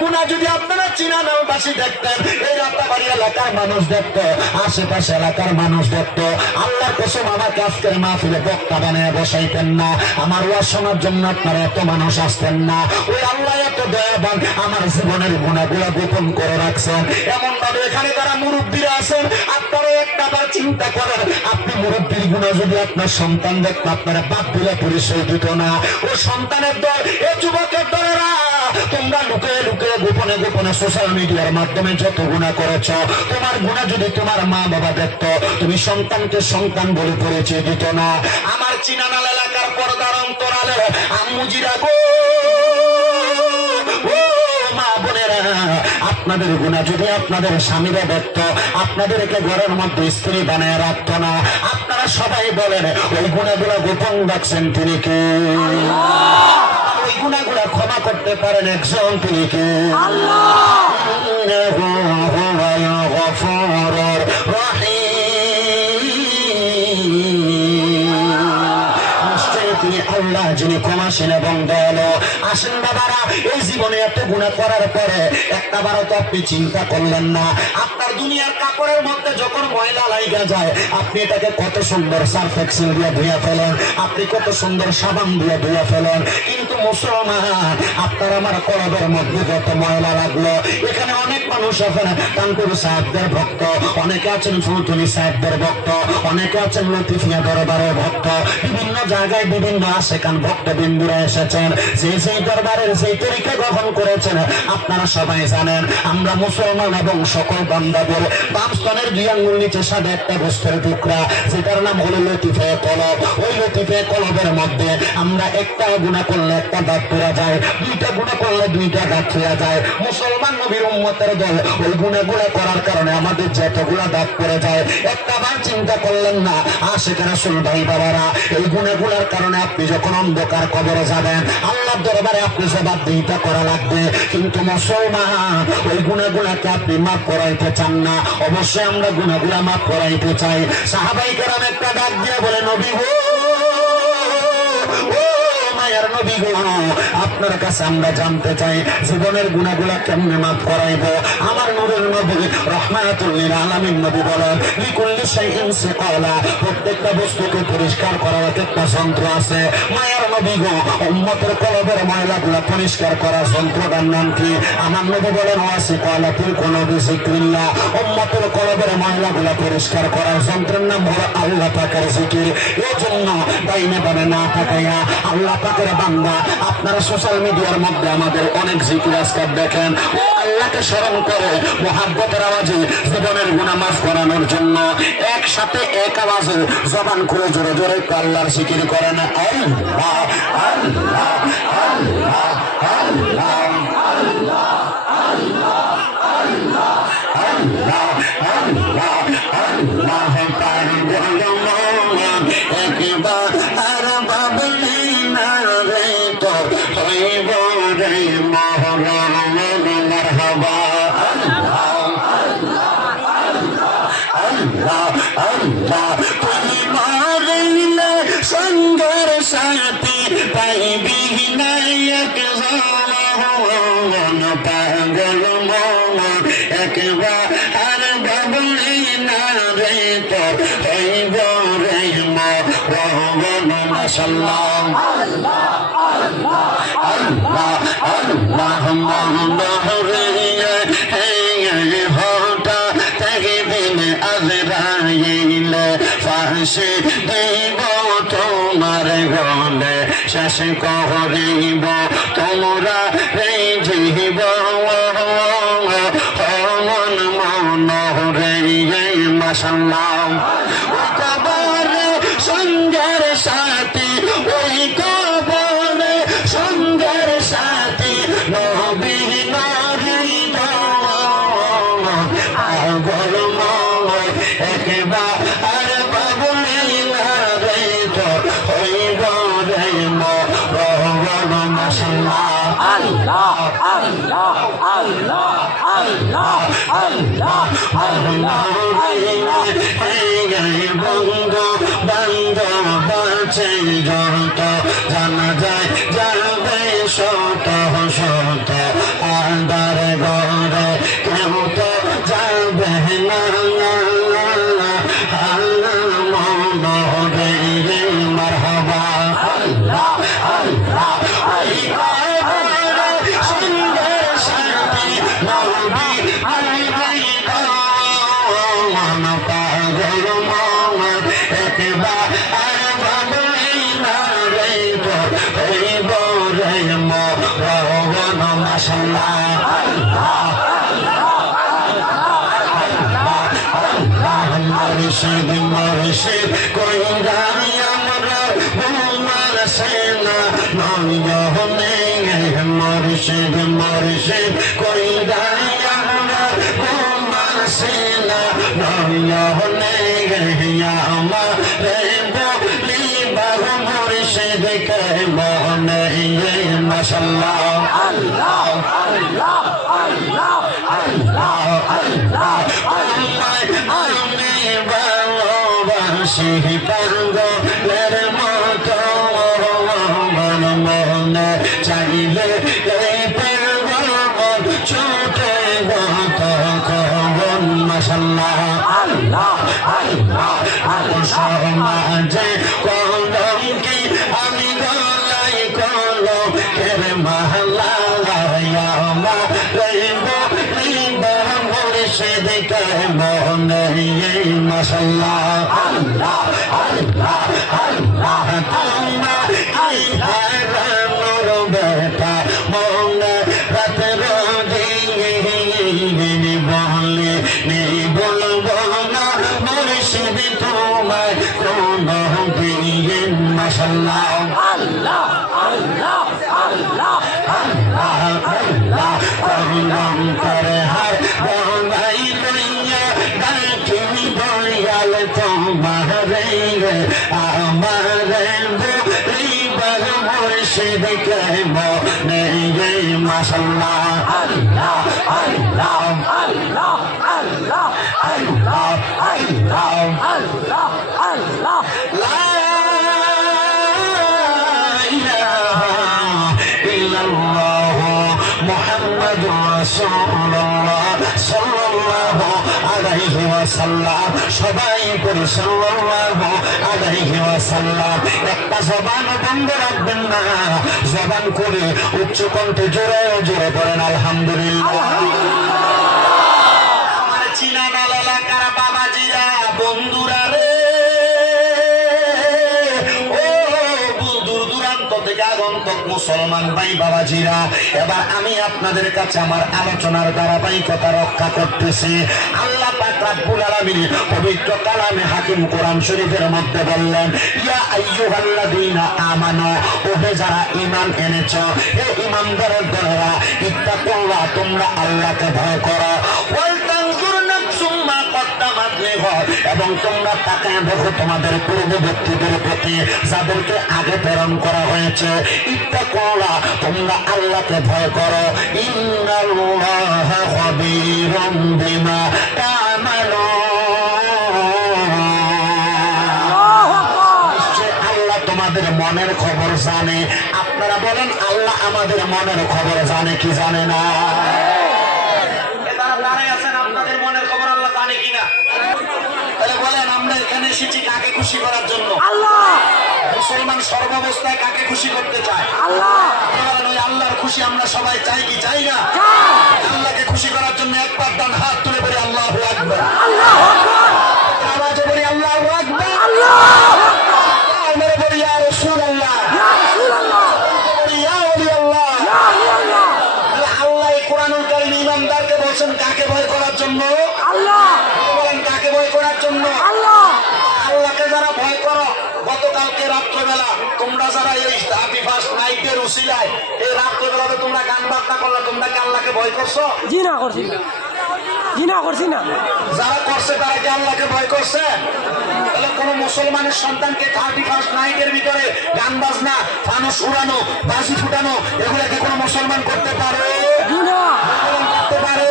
গুনাহ যদি আপনারা চিনানবাসী দেখতেন, এই রাতাবাড়ি এলাকার মানুষ দেখতো, আশেপাশে এলাকার মানুষ দেখতো, আল্লাহর কসম আমাকে আজকের মাহফিলে বক্তা বানায় বসাইতেন না, আমার ওয়াজ শোনার জন্য আপনারা এত মানুষ আসতেন না। ওই আল্লাহ এত দয়াবান, আমার জীবনের গুনাহগুলো গোপন করে রাখছেন। এমন ভাবে এখানে যারা মুরব্বীরা আছেন, আপনারা একটা বার চিন্তা করেন, আপনি মুরব্বীর গুনাহ যদি আপনার সন্তান দেখতো, আপনারা বাপ দিলে পরিচয় দিত না। ও সন্তানের দল, এ যুবকের দলেরা, তোমরা লুকিয়ে লুকিয়ে গোপনে গোপনে সোশ্যাল মিডিয়ার মাধ্যমে যত গুনাহ করেছ, তোমার গুনাহ যদি তোমার মা বাবা দেখতো, তুমি সন্তানকে সন্তান বলে পরিচয় দিত না। আমার চিনানাল এলাকার পর্দার অন্তরালে আম্মুজিরা গো, ও মা বোনেরা, আপনাদের গুনাহ যদি আপনাদের স্বামীরা দেখতো, আপনাদেরকে ঘরের মধ্যে স্ত্রী বানায় রাখতো না। আপনারা সবাই বলেন, ওই গুনাহগুলো গোপন রাখছেন তিনি কে? ওই গুনাহগুলো ক্ষমা করতে পারেন একজন, তিনি কে? আল্লাহ যিনি ক্ষমাশীল এবং দয়ালু। আসেন বাবারা, এই জীবনে এত গুনাহ করার পরে একটা বারও তো আপনি চিন্তা করলেন না, আপনার দুনিয়ার কাপড়ের মধ্যে যখন ময়লা লাইগা যায়, আপনি এটাকে কত সুন্দর সার্ফ এক্সেল দিয়ে ধুয়ে ফেলেন, আপনি কত সুন্দর সাবান দিয়ে ধুয়ে ফেলেন। কিন্তু মুসলমান, আপনার আমার কলবের মধ্যে কত ময়লা লাগলো। এখানে অনেক মানুষ আছেন কানপুর সাহেবদের ভক্ত, অনেকে আছেন ফুলতুলি সাহেবদের ভক্ত, অনেকে আছেন লতিফিয়া দরবারের ভক্ত, বিভিন্ন জায়গায় বিভিন্ন আশেকান ভক্তবৃন্দুরা এসেছেন, যে সেই দরবারের সেই তরিকা গ্রহণ করেছেন। আপনারা সবাই জানেন, আমরা মুসলমান এবং সকল বান্দাদের বাম স্তনের 2 আঙ্গুল নিচে সাদা একটা গোস্তের টুকরা, যেটার নাম হলো লতিফে কলব। ওই লতিফে কলবের মধ্যে আমরা একটা গুনাহ করলে একটা দাগ পড়া যায়, 2টা গুনাহ করলে 2টা দাগ পড়া যায়। মুসলমান নবীর উম্মতের দল, ওই গুনাহগুলো করার কারণে আমাদের যতগুলো দাগ পড়ে যায়, একটা বার চিন্তা করলেন না আশিক রাসূল ভাই বাবারা, এই গুনাহগুলোর কারণে আপনি যখন অন্ধকার কবরে যাবেন, আল্লাহর দরবারে আপনি জবাবদিহিতা করা লাগবে। কিন্তু মুসলমান, ওই গুনাহগুলোকে আপনি মাফ করাইতে চান না। অবশ্যই আমরা গুনাহগুলো মাফ করাইতে চাই। সাহাবায়ে কেরাম একটা ডাক দিয়ে বলে, নবী গো, ও মায়ার নবী গো, আপনার কাছে আমরা জানতে চাই জীবনের গুনাহগুলো কেমনে মাফ করাইবো। আমার নূরের নবী রাহমাতুল লিল আলামিন নবী বলেন, লিকুল্লি শাইইন সিকালা, প্রত্যেকটা বস্তুকে পরিষ্কার করার একটা যন্ত্র আছে। মায়ার নবী গো, উম্মতের কলবের ময়লাগুলো পরিষ্কার করার যন্ত্রটার নাম কি? আমার নবী বলেন, ওয়াসিকালাতুল কুলুবি যিকরিল্লাহ, উম্মতের কলবের ময়লাগুলো পরিষ্কার করার যন্ত্রের নাম হলো আল্লাহ পাকের জিকির। এজন্য ডাইনে বামে না তাকাইয়া আল্লাহ পাকের বান্দা, আপনারা সোশ্যাল মিডিয়ার মধ্যে আমাদের অনেক জিকির আজকাল দেখেন, আল্লাহকে স্মরণ করে মুহাব্বতের আওয়াজে জীবনের গুনাহ মাফ করানোর জন্য একসাথে এক আওয়াজে জবান খুলে জোরে জোরে আল্লাহর জিকির করেন, আল্লাহ আল্লাহ আল্লাহ আল্লাহ আল্লাহ আল্লাহ আল্লাহ আল্লাহ আল্লাহ আল্লাহ একবার আর বাবলি না রে তো হইব রে মহরম মারহাবা। আল্লাহ আল্লাহ আল্লাহ, তুমি মারিলে সঙ্গের সাথী পাইবি নায়ক জামান, পাগল মন একবার আর বাবলি না রে তো হইব রে মহরম। মাশাআল্লাহ আল্লাহ আল্লাহ আল্লাহ আল্লাহ মহরে হটা তাকদিন আজরাইল, ফাঁসি দেব তোমার গলে, শেষ করিব তোমরা রে জীব মন মনরে। মাশাআল্লাহ, কবরে সঙ্গের সাথী, ওই কবরে সঙ্গের সাথী নবী নবী আগল মন একবার আর বাবুলি না রে তো হইব রে মরণ। মাশাআল্লাহ আল্লাহ আল্লাহ আল্লাহ আল্লাহ আল্লাহ আল্লাহ বন্ধু বান্ধব বাঁচে যত, জানা যায় যাবে শত শত আদার নবী আইবি গান পাগল মন একবার আর ভাবলি না রে হইব রে মরণ মাশাআল্লাহ মুর্শিদ মুর্শিদ কই গাই আমরা ভুমার সেনা নয়নে মুর্শিদ মুর্শিদ কই গাই আমরা ভুমার সেনা নয়নে আমার বলি বাবু মুর্শিদ কে মনে মাশাআল্লাহ আল্লাহ আল্লাহ আল্লাহ আল্লাহ আল্লাহ ভালোবাসি পাগলের মতো মন মনে চাইলে এই পাগল মন ছুটে গত কবন মাশাআল্লাহ আল্লাহ আল্লাহ সমাজে কলঙ্কি আমি গলাই কলঙ্কের মালা মুর্শিদকে মনে মাশাআল্লাহ আল্লাহ আল্লাহ আল্লাহ তোমরা কি হারানোর বেটা মনে রাতের দিনে বলে বলবো না মুর্শিদ তোমায় কোনো দিন মাশাআল্লাহ আল্লাহ আল্লাহ আল্লাহ আল্লাহ আল্লাহ করলাম করে হার বলাই লইয়া ডাকিনি দয়াল তোমারে আমারে বলিবার মুর্শিদ কে মনে মাশাআল্লাহ আল্লাহ আল্লাহ আল্লাহ আল্লাহ আল্লাহ আল্লাহ আল্লাহ আল্লাহ লা ইলাহা ইল্লাল্লাহ মুহাম্মাদুর রাসূলুল্লাহ সাল্লাল্লাহু আলাইহি ওয়াসাল্লাম সবাই পড়ে সাল্লাল্লাহু আলাইহি ওয়াসাল্লাম একটা জবান বন্ধ রাখবেন না জবান করে উচ্চ কণ্ঠে জোরে জোরে পড়েন আলহামদুলিল্লাহ আমার চিনানাল এলাকার বাবাজিরা বন্ধুরা রে মুসলমান ভাই বাবাজিরা এবার আমি আপনাদের কাছে আমার আলোচনার ধারাবাহিকতা রক্ষা করতেছি আল্লাহ পাক রব্বুল আলামিন পবিত্র কালামে হাকিম কোরআন শরীফের মধ্যে বললেন ইয়া আইয়ুহাল্লাযীনা আমানু ওহে যারা ঈমান এনেছো হে ঈমানদারের দলেরা ইত্তাকুল্লাহ তোমরা আল্লাহকে ভয় করো ওয়াল তানজুর নাফসুম মা কদ্দামাত লিগাদ এবং তোমরা তাকায় দেখো তোমাদের পূর্ববর্তীদের প্রতি যাদেরকে আগে প্রেরণ করা হয়েছে ইত্তাকুল্লাহ তোমরা আল্লাহকে ভয় করো ইন্নাল্লাহা খাবীরুম বিমা তা'মালুন আল্লাহ তোমাদের মনের খবর জানে আপনারা বলেন আল্লাহ আমাদের মনের খবর জানে কি জানে না এখানে এসেছি কাকে খুশি করার জন্য আল্লাহ মুসলমান সর্বাবস্থায় কাকে খুশি করতে চায় আল্লাহ ওই আল্লাহর খুশি আমরা সবাই চাই কি চাই না আল্লাহকে খুশি করার জন্য একবার ডান হাত তুলে বলি আল্লাহু আকবার আল্লাহু আকবার আওয়াজে বলি আল্লাহু আকবার আল্লাহু আকবার আমরা বলি ইয়া রাসূলুল্লাহ ইয়া রাসূলুল্লাহ বলি ইয়া ওলি আল্লাহ ইয়া ওলি আল্লাহ আল্লাহ এই কোরআনুল কারীম ইমানদারকে বলেন কাকে ভয় করার জন্য আল্লাহ বলেন কাকে ভয় করার জন্য আল্লাহ আল্লাহকে যারা ভয় করো গতকালকে রাত্রেবেলা তোমরা যারা এই হ্যাপি ফার্স্ট নাইটের উসিলায় এই রাত্রেবেলাতে তোমরা গান বাজনা করলে তোমরা কি আল্লাহকে ভয় করছো জি না করছি না যারা করছে তারা কি আল্লাহকে ভয় করছে তাহলে কোন মুসলমানের সন্তানকে 31st নাইটের ভিতরে গান বাজনা ফানুস উড়ানো বাজি ফুটানো এগুলা কি কোনো মুসলমান করতে পারে করতে পারে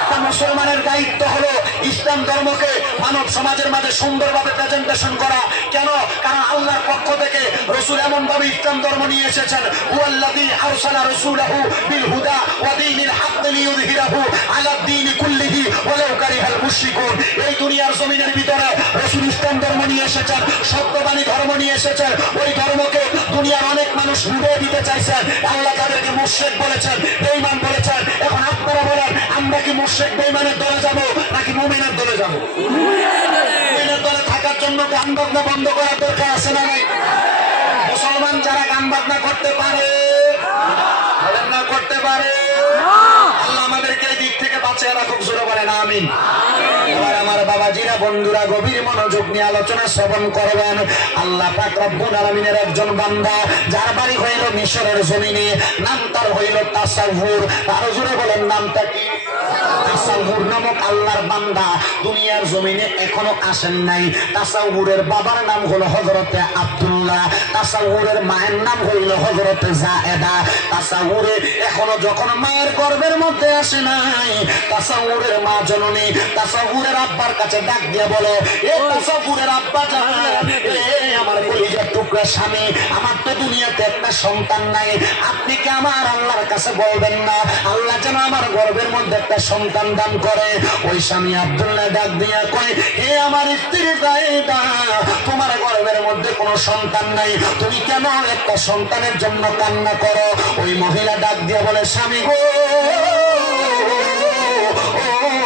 একটা মুসলমানের দায়িত্ব হলো ইসলাম ধর্মকে মানব সমাজের মাঝে সুন্দরভাবে প্রেজেন্টেশন করা কেন কারণ আল্লাহর পক্ষ থেকে রাসূল এমন ভাবে ইসলাম ধর্ম নিয়ে এসেছেন হুয়াল্লাযী আরসালা রাসূলাহু বিল হুদা ওয়া দীনিল হক লিইয়ুযহিরাহু আলা দ্বীনি কুল্লিহি ওয়ালাউ কারিহাল মুশরিকুন এই দুনিয়ার জমিনের ভিতরে রাসূল ইসলাম ধর্ম নিয়ে এসেছেন সত্যবাদী ধর্ম নিয়ে এসেছেন ওই ধর্মকে দুনিয়ার অনেক মানুষ বিরোধী দিতে চাইছেন আল্লাহ তাদেরকে মুশরিক বলেছেন বেঈমান বলেছেন এখন আপনারা কি মুশরিক বেঈমানের দলে যাব নাকি মুমিনের দলে যাব? মুমিনের দলে থাকার জন্য গান বাজনা বন্ধ করার দরকার আছে না নাই? মুসলমান যারা গান বাজনা করতে পারে, বলেন না করতে পারে, আল্লাহ আমাদেরকে এই দিক থেকে বাঁচিয়ে রাখুক, জোরে বলেন আমিন। এবার আমার বাবাজিরা, বন্ধুরা, গভীর মনোযোগ নিয়ে আলোচনা শ্রবণ করবেন। আল্লাহ পাক রব্বুল আলামিনের একজন বান্দা, যার বাড়ি হইল মিশরের জমিনে, নাম তার হইল তাসাউর। আরো জোরে বলেন নামটা কি? তাসাউর নামক আল্লাহর বান্দা দুনিয়ার জমিনে এখনো আসেন নাই। তাসাউরের বাবার নাম হলো হযরতে আব্দুল্লাহ, তাসাউরের মায়ের নাম হইল হযরতে যায়েদা। তাসাউরে এখনো যখন মায়ের গর্ভের মধ্যে আসে নাই, তাসাউরের মা জননী তাসাউরের আব্বার কাছে ডাক দিয়ে বলে, এ তাসাউরের আব্বা জান, এ আমার কলিজার টুকরা স্বামী, আমার তো দুনিয়াতে একটা সন্তান নাই, আপনি কি আমার আল্লাহর কাছে বলবেন না আল্লাহ যেন আমার গর্ভের মধ্যে একটা সন্তান দান করে? ওই স্বামী আব্দুল্লাহ ডাক দিয়া কয়, হে আমার স্ত্রী যায়েদা, তোমার গর্ভের মধ্যে কোনো সন্তান নাই, তুমি কেন একটা সন্তানের জন্য কান্না করো? ওই মহিলা ডাক দিয়া বলে, স্বামী গো,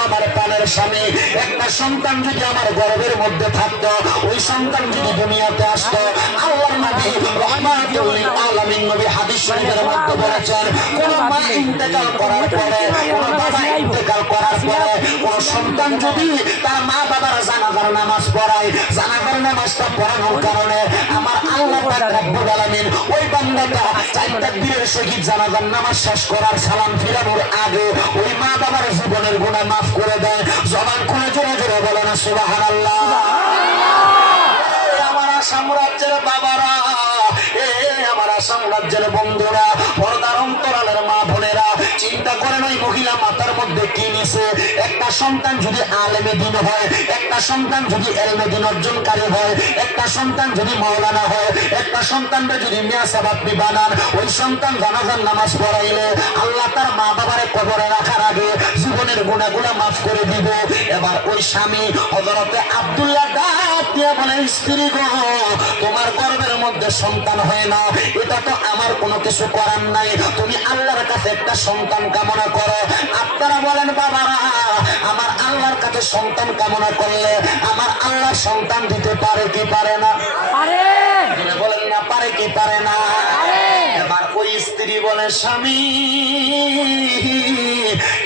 আমার প্রাণের স্বামী, একটা সন্তান যদি আমার গর্ভের মধ্যে থাকতো, ওই সন্তান যদি দুনিয়াতে আসতো, আল্লাহর নবী রাহমাতুল লিল আলামিন নবী হাদিস শরীফের মধ্যে বলেছেন, কোন মা ইন্তেকাল করার পরে, কোন বাবা ইন্তেকাল করার পরে, কোন সন্তান যদি তার মা বাবার জানাজার নামাজ পড়ায়, জানাজার নামাজটা পড়ানোর কারণে আমার আল্লাহ পাক রব্বুল আলামিন ওই বান্দাটা চার তাকবীরের সহিত জানাজার নামাজ শেষ করার সালাম ফিরানোর আগে ওই মা বাবার জীবনের গুনাহ মাফ করে দেয়। জবান খুলে জোরে জোরে বলে না সুবহানাল্লাহ। আমার আসাম রাজ্যের বাবারা, আমার আসাম রাজ্যের বন্ধুরা, পর্দার অন্তরালের মা বোনেরা, চিন্তা করেন ওই মহিলা মাথার মধ্যে কি নিছে। একটা সন্তান যদি আলেমে দিন হয়, একটা সন্তান যদি এলমে দিন অর্জনকারী হয়, একটা সন্তান যদি মাওলানা হয়, একটা সন্তানকে যদি মিয়া সাবাবি বানান, ওই সন্তান জানাজার নামাজ পড়াইলে আল্লাহ তার মা বাবারে কবরে রাখার আগে জীবনের গুনাহগুলো মাফ করে দিব। এবার ওই স্বামী হযরতে আব্দুল্লাহ ডাক দিয়া বলে, স্ত্রী গো, তোমার গর্ভের মধ্যে সন্তান হয় না, এটা তো আমার কোনো কিছু করার নাই, তুমি আল্লাহর কাছে একটা সন্তান কামনা করো। আপনারা বলেন বাবারা, আমার আল্লাহর কাছে সন্তান কামনা করলে আমার আল্লাহ সন্তান দিতে পারে কি পারে না? পারে। বলেন না, পারে কি পারে না? পারে। এবার ওই স্ত্রী বলে, স্বামী,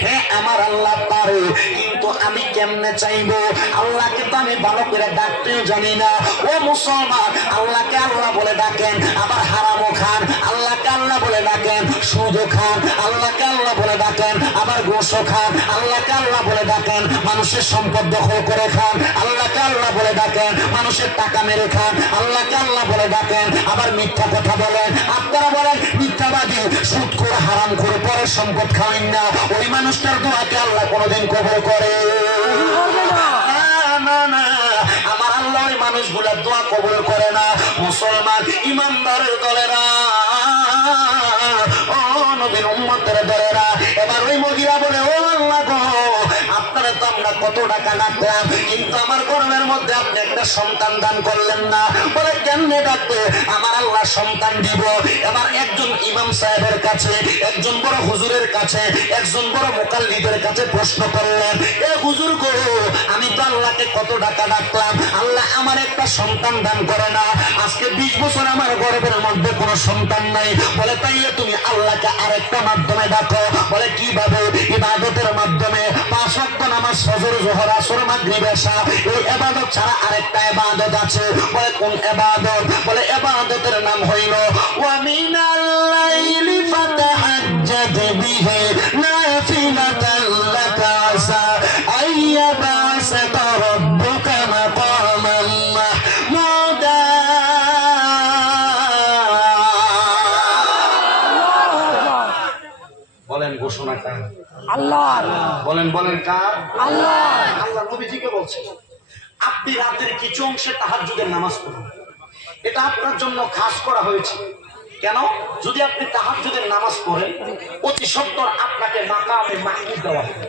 হ্যাঁ আমার আল্লাহ পারে, কিন্তু আমি কেমনে চাইবো? আল্লাহকে তো আমি ভালো করে ডাকতেও জানি না। ও মুসলমান, আল্লাহকে আল্লাহ বলে ডাকেন, আবার হারামও খান, আল্লাহকে আল্লাহ বলে ডাকেন, সুদও খান, আল্লাহকে আল্লাহ বলে ডাকেন, আবার ঘুষও খান, আল্লাহকে আল্লাহ বলে ডাকেন, মানুষের সম্পদ দখল করে খান, আল্লাহকে আল্লাহ বলে ডাকেন, মানুষের টাকা মেরে খান, আল্লাহকে আল্লাহ বলে ডাকেন, আবার মিথ্যা কথা বলেন। আপনারা বলেন মিথ্যাবাদী, সুদ করে, হারাম করে, পরের সম্পদ খাওয়েন না, ওই মানুষটার দোয়াকে আল্লাহ কোনোদিন কবুল করে না? না, আমার আল্লাহ ওই মানুষগুলার দোয়া কবুল করে না। মুসলমান ইমানদারের দলেরা, ও নবীর উম্মতের দলেরা, এবার ওই মহিলা বলে, ও আল্লাহ গো, আপনারা তো আমরা কত টাকা ডাকলাম, কিন্তু আমার গর্ভের মধ্যে আপনি একটা সন্তান দান করলেন না। বলে কেমনে ডাকবে? আমার আল্লাহ সন্তান দিব। এবার একজন ইমাম সাহেবের কাছে, একজন বড় হুজুরের কাছে, একজন বড় মুকাল্লিদের কাছে প্রশ্ন করলেন, এ হুজুর গো, আমি তো আল্লাহকে কত টাকা ডাকলাম, আল্লাহ আমার একটা সন্তান দান করে না, আজকে 20 বছর আমার গর্ভের মধ্যে কোনো সন্তান নাই। বলে তাইলে তুমি আল্লাহকে আরেকটা মাধ্যমে ডাকো। বলে কিভাবে? ইবাদতের মাধ্যমে। 5 ওয়াক্ত নামাজ, ফজর, যোহর, আসর, মাগরিব, এশা, এই ইবাদত ছাড়া আরেকটা ইবাদত আছে। বলে কোন ইবাদত? বলে ইবাদতের নাম হইল ওয়া মিনাল লাইলি ফাতাহাজ্জাদ বিহি নাফিলাতান লাকা আসা আইয়াবাসাকা রাব্বুকা মাকামান মাহমুদা। বলেন ঘোষণা কার? আল্লাহ। বলেন বলেন কার? আল্লাহ। আল্লাহ নবীজিকে বলছেন, আপনি রাতের কিছু অংশে তাহাজ্জুদের নামাজ পড়ুন, এটা আপনার জন্য খাস করা হয়েছে। কেন? যদি আপনি তাহাজ্জুদের নামাজ পড়েন, অতি সত্বর আপনাকে মাকামে মাহমুদ দেওয়া হবে।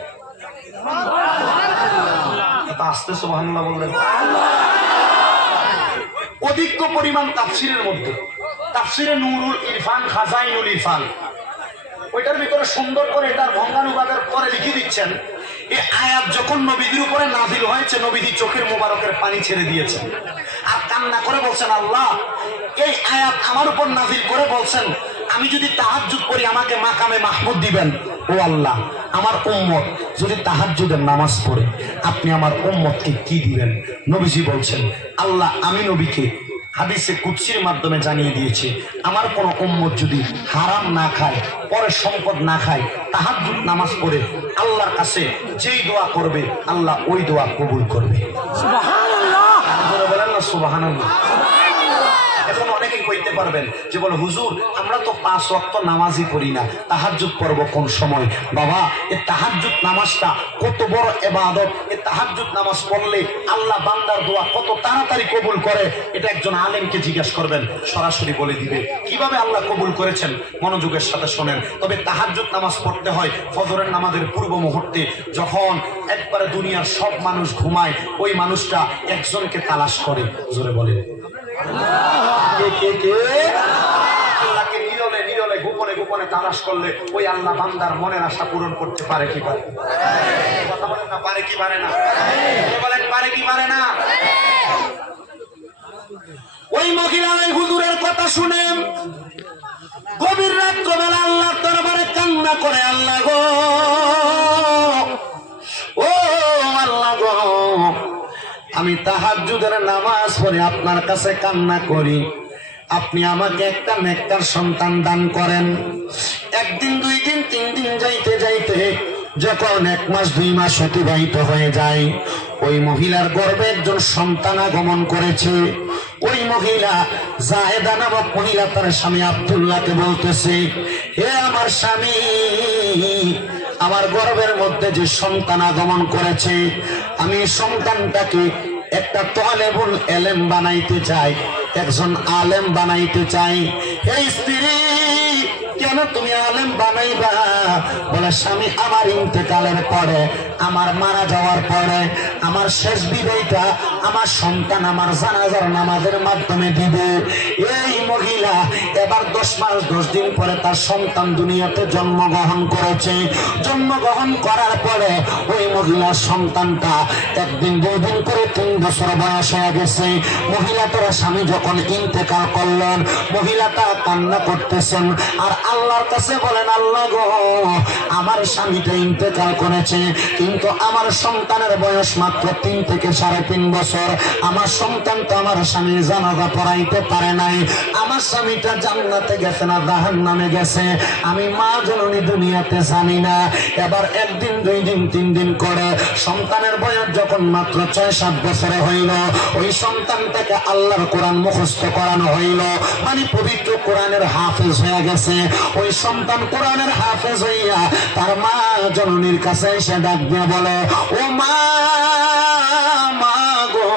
এটা আস্তে সুবহানাল্লাহ বললেন। অধিক পরিমাণ তাফসীরের মধ্যে, তাফসীরে নূরুল ইরফান, খাজাইনুল ইরফান, ওইটার ভিতরে সুন্দর করে এটার ভঙ্গানুবাদের পরে লিখে দিচ্ছেন এই আয়াত যখন নবীদের উপরে নাযিল হয়েছে, নবীজি চোখের মোবারকের পানি ছেড়ে দিয়েছেন আর কান্না করে বলছেন, আল্লাহ এই আয়াত আমার উপর নাযিল করে বলছেন আমি যদি তাহাজ্জুদ করি আমাকে মাকামে মাহমুদ দিবেন। ও আল্লাহ, আমার উম্মত যদি তাহাজ্জুদের নামাজ পড়ে আপনি আমার উম্মতকে কি দিবেন? নবীজি বলছেন, আল্লাহ আমি নবীকে হাদিসে কুদসির মাধ্যমে জানিয়ে দিয়েছে আমার কোন উম্মত যদি হারাম না খায়, পরে সম্পদ না খায়, তাহাজ্জুদ নামাজ পড়ে আল্লাহর কাছে যেই দোয়া করবে আল্লাহ ওই দোয়া কবুল করবে। সুবহানাল্লাহ। বলেন না সুবহানাল্লাহ। এখন অনেকেই কইতে পারবেন যে বলে হুজুর আমরা তো 5 ওয়াক্ত নামাজই পড়ি না, তাহাজ্জুদ পড়ব কোন সময়? বাবা, এই তাহাজ্জুদ নামাজটা কত বড় ইবাদত। এই তাহাজ্জুদ নামাজ পড়লে আল্লাহ বান্দার দোয়া কত তাড়াতাড়ি কবুল করে এটা একজন আলেমকে জিজ্ঞাসা করবেন, সরাসরি বলে দিবে কিভাবে আল্লাহ কবুল করেছেন। মনোযোগের সাথে শোনেন। তবে তাহাজ্জুদ নামাজ পড়তে হয় ফজরের নামাজের পূর্ব মুহূর্তে, যখন একবারে দুনিয়ার সব মানুষ ঘুমায় ওই মানুষটা একজনকে তালাশ করে। জোরে বলে আল্লাহকে নীরবে নীরবে গোপনে গোপনে তালাশ করলে ওই আল্লাহ বান্দার মনের আশা পূরণ করতে পারে কি পারে? কথা বলেন না, পারে কি পারে না? বলেন পারে কি পারে না? ওই মহিলা ওই হুজুরের কথা শুনে গভীর রাত্রবেলা আল্লাহর দরবারে কান্না করে, আল্লাহ গো, ও আল্লাহ গো, আমি তাহাজ্জুদের নামাজ পড়ে আপনার কাছে কান্না করি, আপনি আমাকে একটা নেককার সন্তান দান করেন। একদিন, 2 দিন, 3 দিন যাইতে যাইতে যখন 1 মাস 2 মাস অতিবাহিত হয়ে যায়, ওই মহিলার গর্ভে একজন সন্তান আগমন করেছে। ওই মহিলা জাহেদা নামক মহিলা তার স্বামী আব্দুল্লাহকে বলতেছে, হে আমার স্বামী, আমার গর্ভের মধ্যে যে সন্তান আগমন করেছে আমি সন্তানটাকে একটা তালেবুল ইলম বানাইতে চাই, একজন আলেম বানাইতে চাই। হে স্ত্রী, কেন তুমি আলেম বানাইবা? বলে, স্বামী আমার ইন্তেকালের পরে, আমার মারা যাওয়ার পরে আমার শেষ বিদায়টা আমার সন্তান আমার জানাজার নামাজের মাধ্যমে দিবে। এই মহিলা এবার 10 মাস 10 দিন পরে তার সন্তান দুনিয়াতে জন্মগ্রহণ করেছে। জন্মগ্রহণ করার পরে ওই মহিলার সন্তানটা 1 দিন 2 দিন করে 3 বছর বয়স হয়ে গেছে। মহিলাটার স্বামী যখন ইন্তেকাল করলেন, মহিলাটা কান্না করতেছেন আর আল্লাহর কাছে বলেন, আল্লাহ গো, আমার স্বামীটা ইন্তেকাল করেছে কিন্তু আমার সন্তানের বয়স মাত্র 3 থেকে 3.5 বছর। আমার সন্তান তো আমার স্বামী জানাজা পড়াইতে পারে নাই। আমার স্বামীটা জান্নাতে গেছে না জাহান্নামে গেছে, আমি মা জননী দুনিয়াতে জানি না। এবার 1 দিন 2 দিন 3 দিন করে সন্তানের বয়স যখন মাত্র 6-7 বছরে হইল, ওই সন্তানটাকে আল্লাহর কোরআন মুখস্থ করানো হইল, মানে পবিত্র কোরআনের হাফেজ হয়ে গেছে। ওই সন্তান কোরআনের হাফেজ হইয়া তার মা জননীর কাছে এসে ডাক দিয়ে বলে, ও মা, মা গো,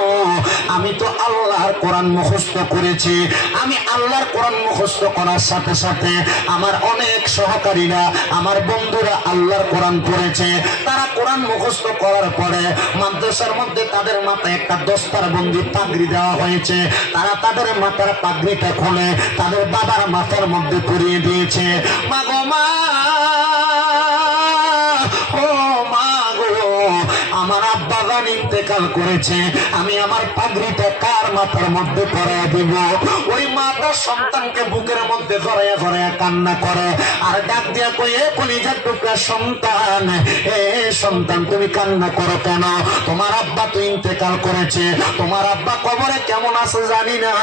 আমি তো আল্লাহর কোরআন মুখস্থ করেছি। আমি আল্লাহর কোরআন মুখস্থ করার সাথে সাথে আমার অনেক সহকারীরা, আমার বন্ধুরা আল্লাহর কোরআন পড়েছে। তারা কোরআন মুখস্থ করার পরে মাদ্রাসার মধ্যে তাদের মাথায় একটা দস্তারবন্দি পাগড়ি দেওয়া হয়েছে। তারা তাদের মাথার পাগড়িটা খুলে তাদের বাবার মাথার মধ্যে পরিয়ে দিয়েছে। মা গো, মা, ও মা গো, আমার আব্বা জান ইন্তেকাল করেছে, আমি আমার পাগড়িটা কার মাথার মধ্যে পরাইয়া দিব? ওই মাতা সন্তানকে বুকের মধ্যে জড়াইয়া জড়াইয়া কান্না করে আর ডাক দিয়া কই, এ কলিজার টুকরা সন্তান, এ সন্তান তুমি কান্না করো কেন? তোমার আব্বা তো ইন্তেকাল করেছে, তোমার আব্বা কবরে কেমন আছে জানি না,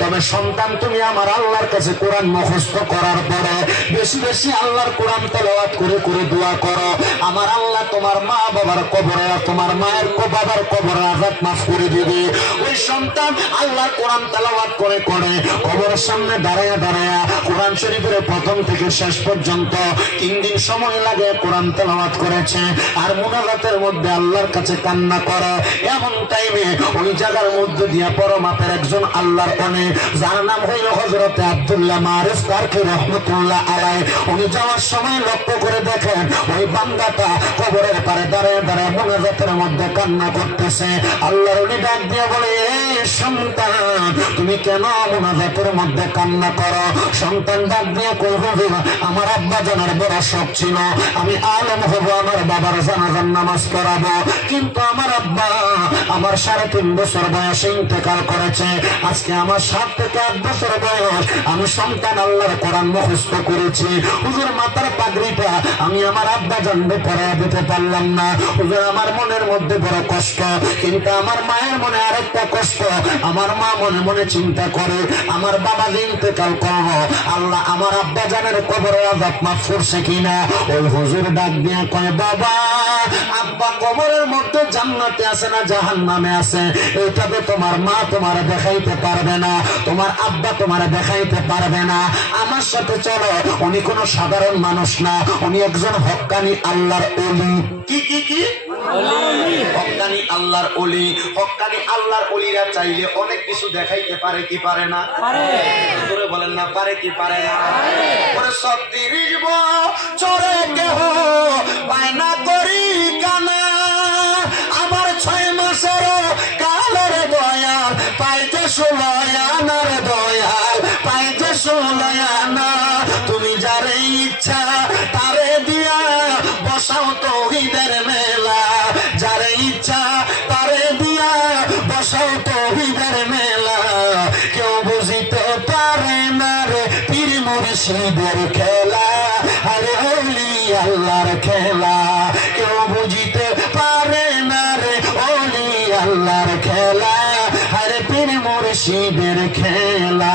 তবে সন্তান তুমি আমার আল্লাহর কাছে কোরআন মুখস্থ করার পরে বেশি বেশি আল্লাহর কোরআন তেলাওয়াত করে করে দোয়া করো, আমার আল্লাহ তোমার মা বাবার কবরে, তোমার মায়ের বাবার কবরে আযাব মাফ করে দিবে। ওই সন্তান আল্লাহর কোরআন তেলাওয়াত করে করে কবরের সামনে দাঁড়ায়া দাঁড়ায়া কোরআন শরীফের প্রথম থেকে শেষ পর্যন্ত 3 দিন সময় লাগে কোরআন তেলাওয়াত করেছে আর মুনাজাতের মধ্যে আল্লাহর কাছে কান্না করে। এমন টাইমে ওই জায়গার মধ্যে দিয়া পরমাপের একজন আল্লাহর অনে, যার নাম হইল হযরতে আব্দুল্লাহ মারিফ কারকি রহমাতুল্লাহ আলাইহি, উনি যাওয়ার সময় লক্ষ্য করে দেখেন ওই বান্দাটা কবরের পারে দাঁড়ায় দাঁড়ায় মুনাজাতের মধ্যে কান্না করতেছে। আল্লাহর ওলি ডাক দিয়ে বলে, এই সন্তান তুমি কেন মুনাজাতের মধ্যে কান্না করো? সন্তান ডাক দিয়ে কই, হুজুর আমার আব্বা জানার বড় শখ ছিল আমি আলেম হব, আমার বাবার জানাজার নামাজ পড়াবো, কিন্তু আমার আব্বা আমার 3.5 বছর বয়সে ইন্তেকাল করেছে। আজকে আমার 7 থেকে 8 বছর বয়স, আমি সন্তান আল্লাহর কোরআন মুখস্থ করেছি। হুজুর মাথার পাগড়িটা আমি আমার আব্বা জানবে পড়ায় দিতে পারলাম না। হুজুর আমার মনের মধ্যে বড় কষ্ট, কিন্তু আমার মায়ের মনে আরেকটা কষ্ট। আমার মা মনে মনে চিন্তা করে আমার বাবা যে ইন্তেকাল করবো, আল্লাহ আমার আব্বা জানের কবর আযাব মাফ করছে কিনা। ওই হুজুর ডাক দিয়ে কয়, বাবা আব্বা কবরের মধ্যে জান্নাতে আছে না জাহান্নামে আছে, এইটাতে তোমার মা তোমার দেখাইতে পারবে না, তোমার আব্বা তোমার দেখাইতে পারবে না। আমার সাথে চলো। উনি কোনো সাধারণ মানুষ না, উনি একজন হক্কানি আল্লাহর ওলি। কি কি কি হক্কানি আল্লাহর ওলি। হক্কানি আল্লাহর ওলিরা চাইলে অনেক কিছু দেখাইতে পারে কি পারে না? ধরে বলেন না, পারে কি পারে না? ওরে 36 বছরে কেহ বায়না করি কানা, আমার 6 মাসের কালের দয়াল পাইতে 16 আনার দয়াল পাইতে 16 আনা। তুমি যারে ইচ্ছা তারে দিয়া বসাও তৌহিদের মেলা, যারে ইচ্ছা তারে দিয়া বসাও তৌহিদের মেলা। কেউ বুঝিতে পারে না রে পীর মুর্শিদের খেলা, আরে ওলি আল্লাহর খেলা। কেউ বুঝিতে পারে না রে ওলি আল্লাহর খেলা, আরে পীর মুর্শিদের খেলা।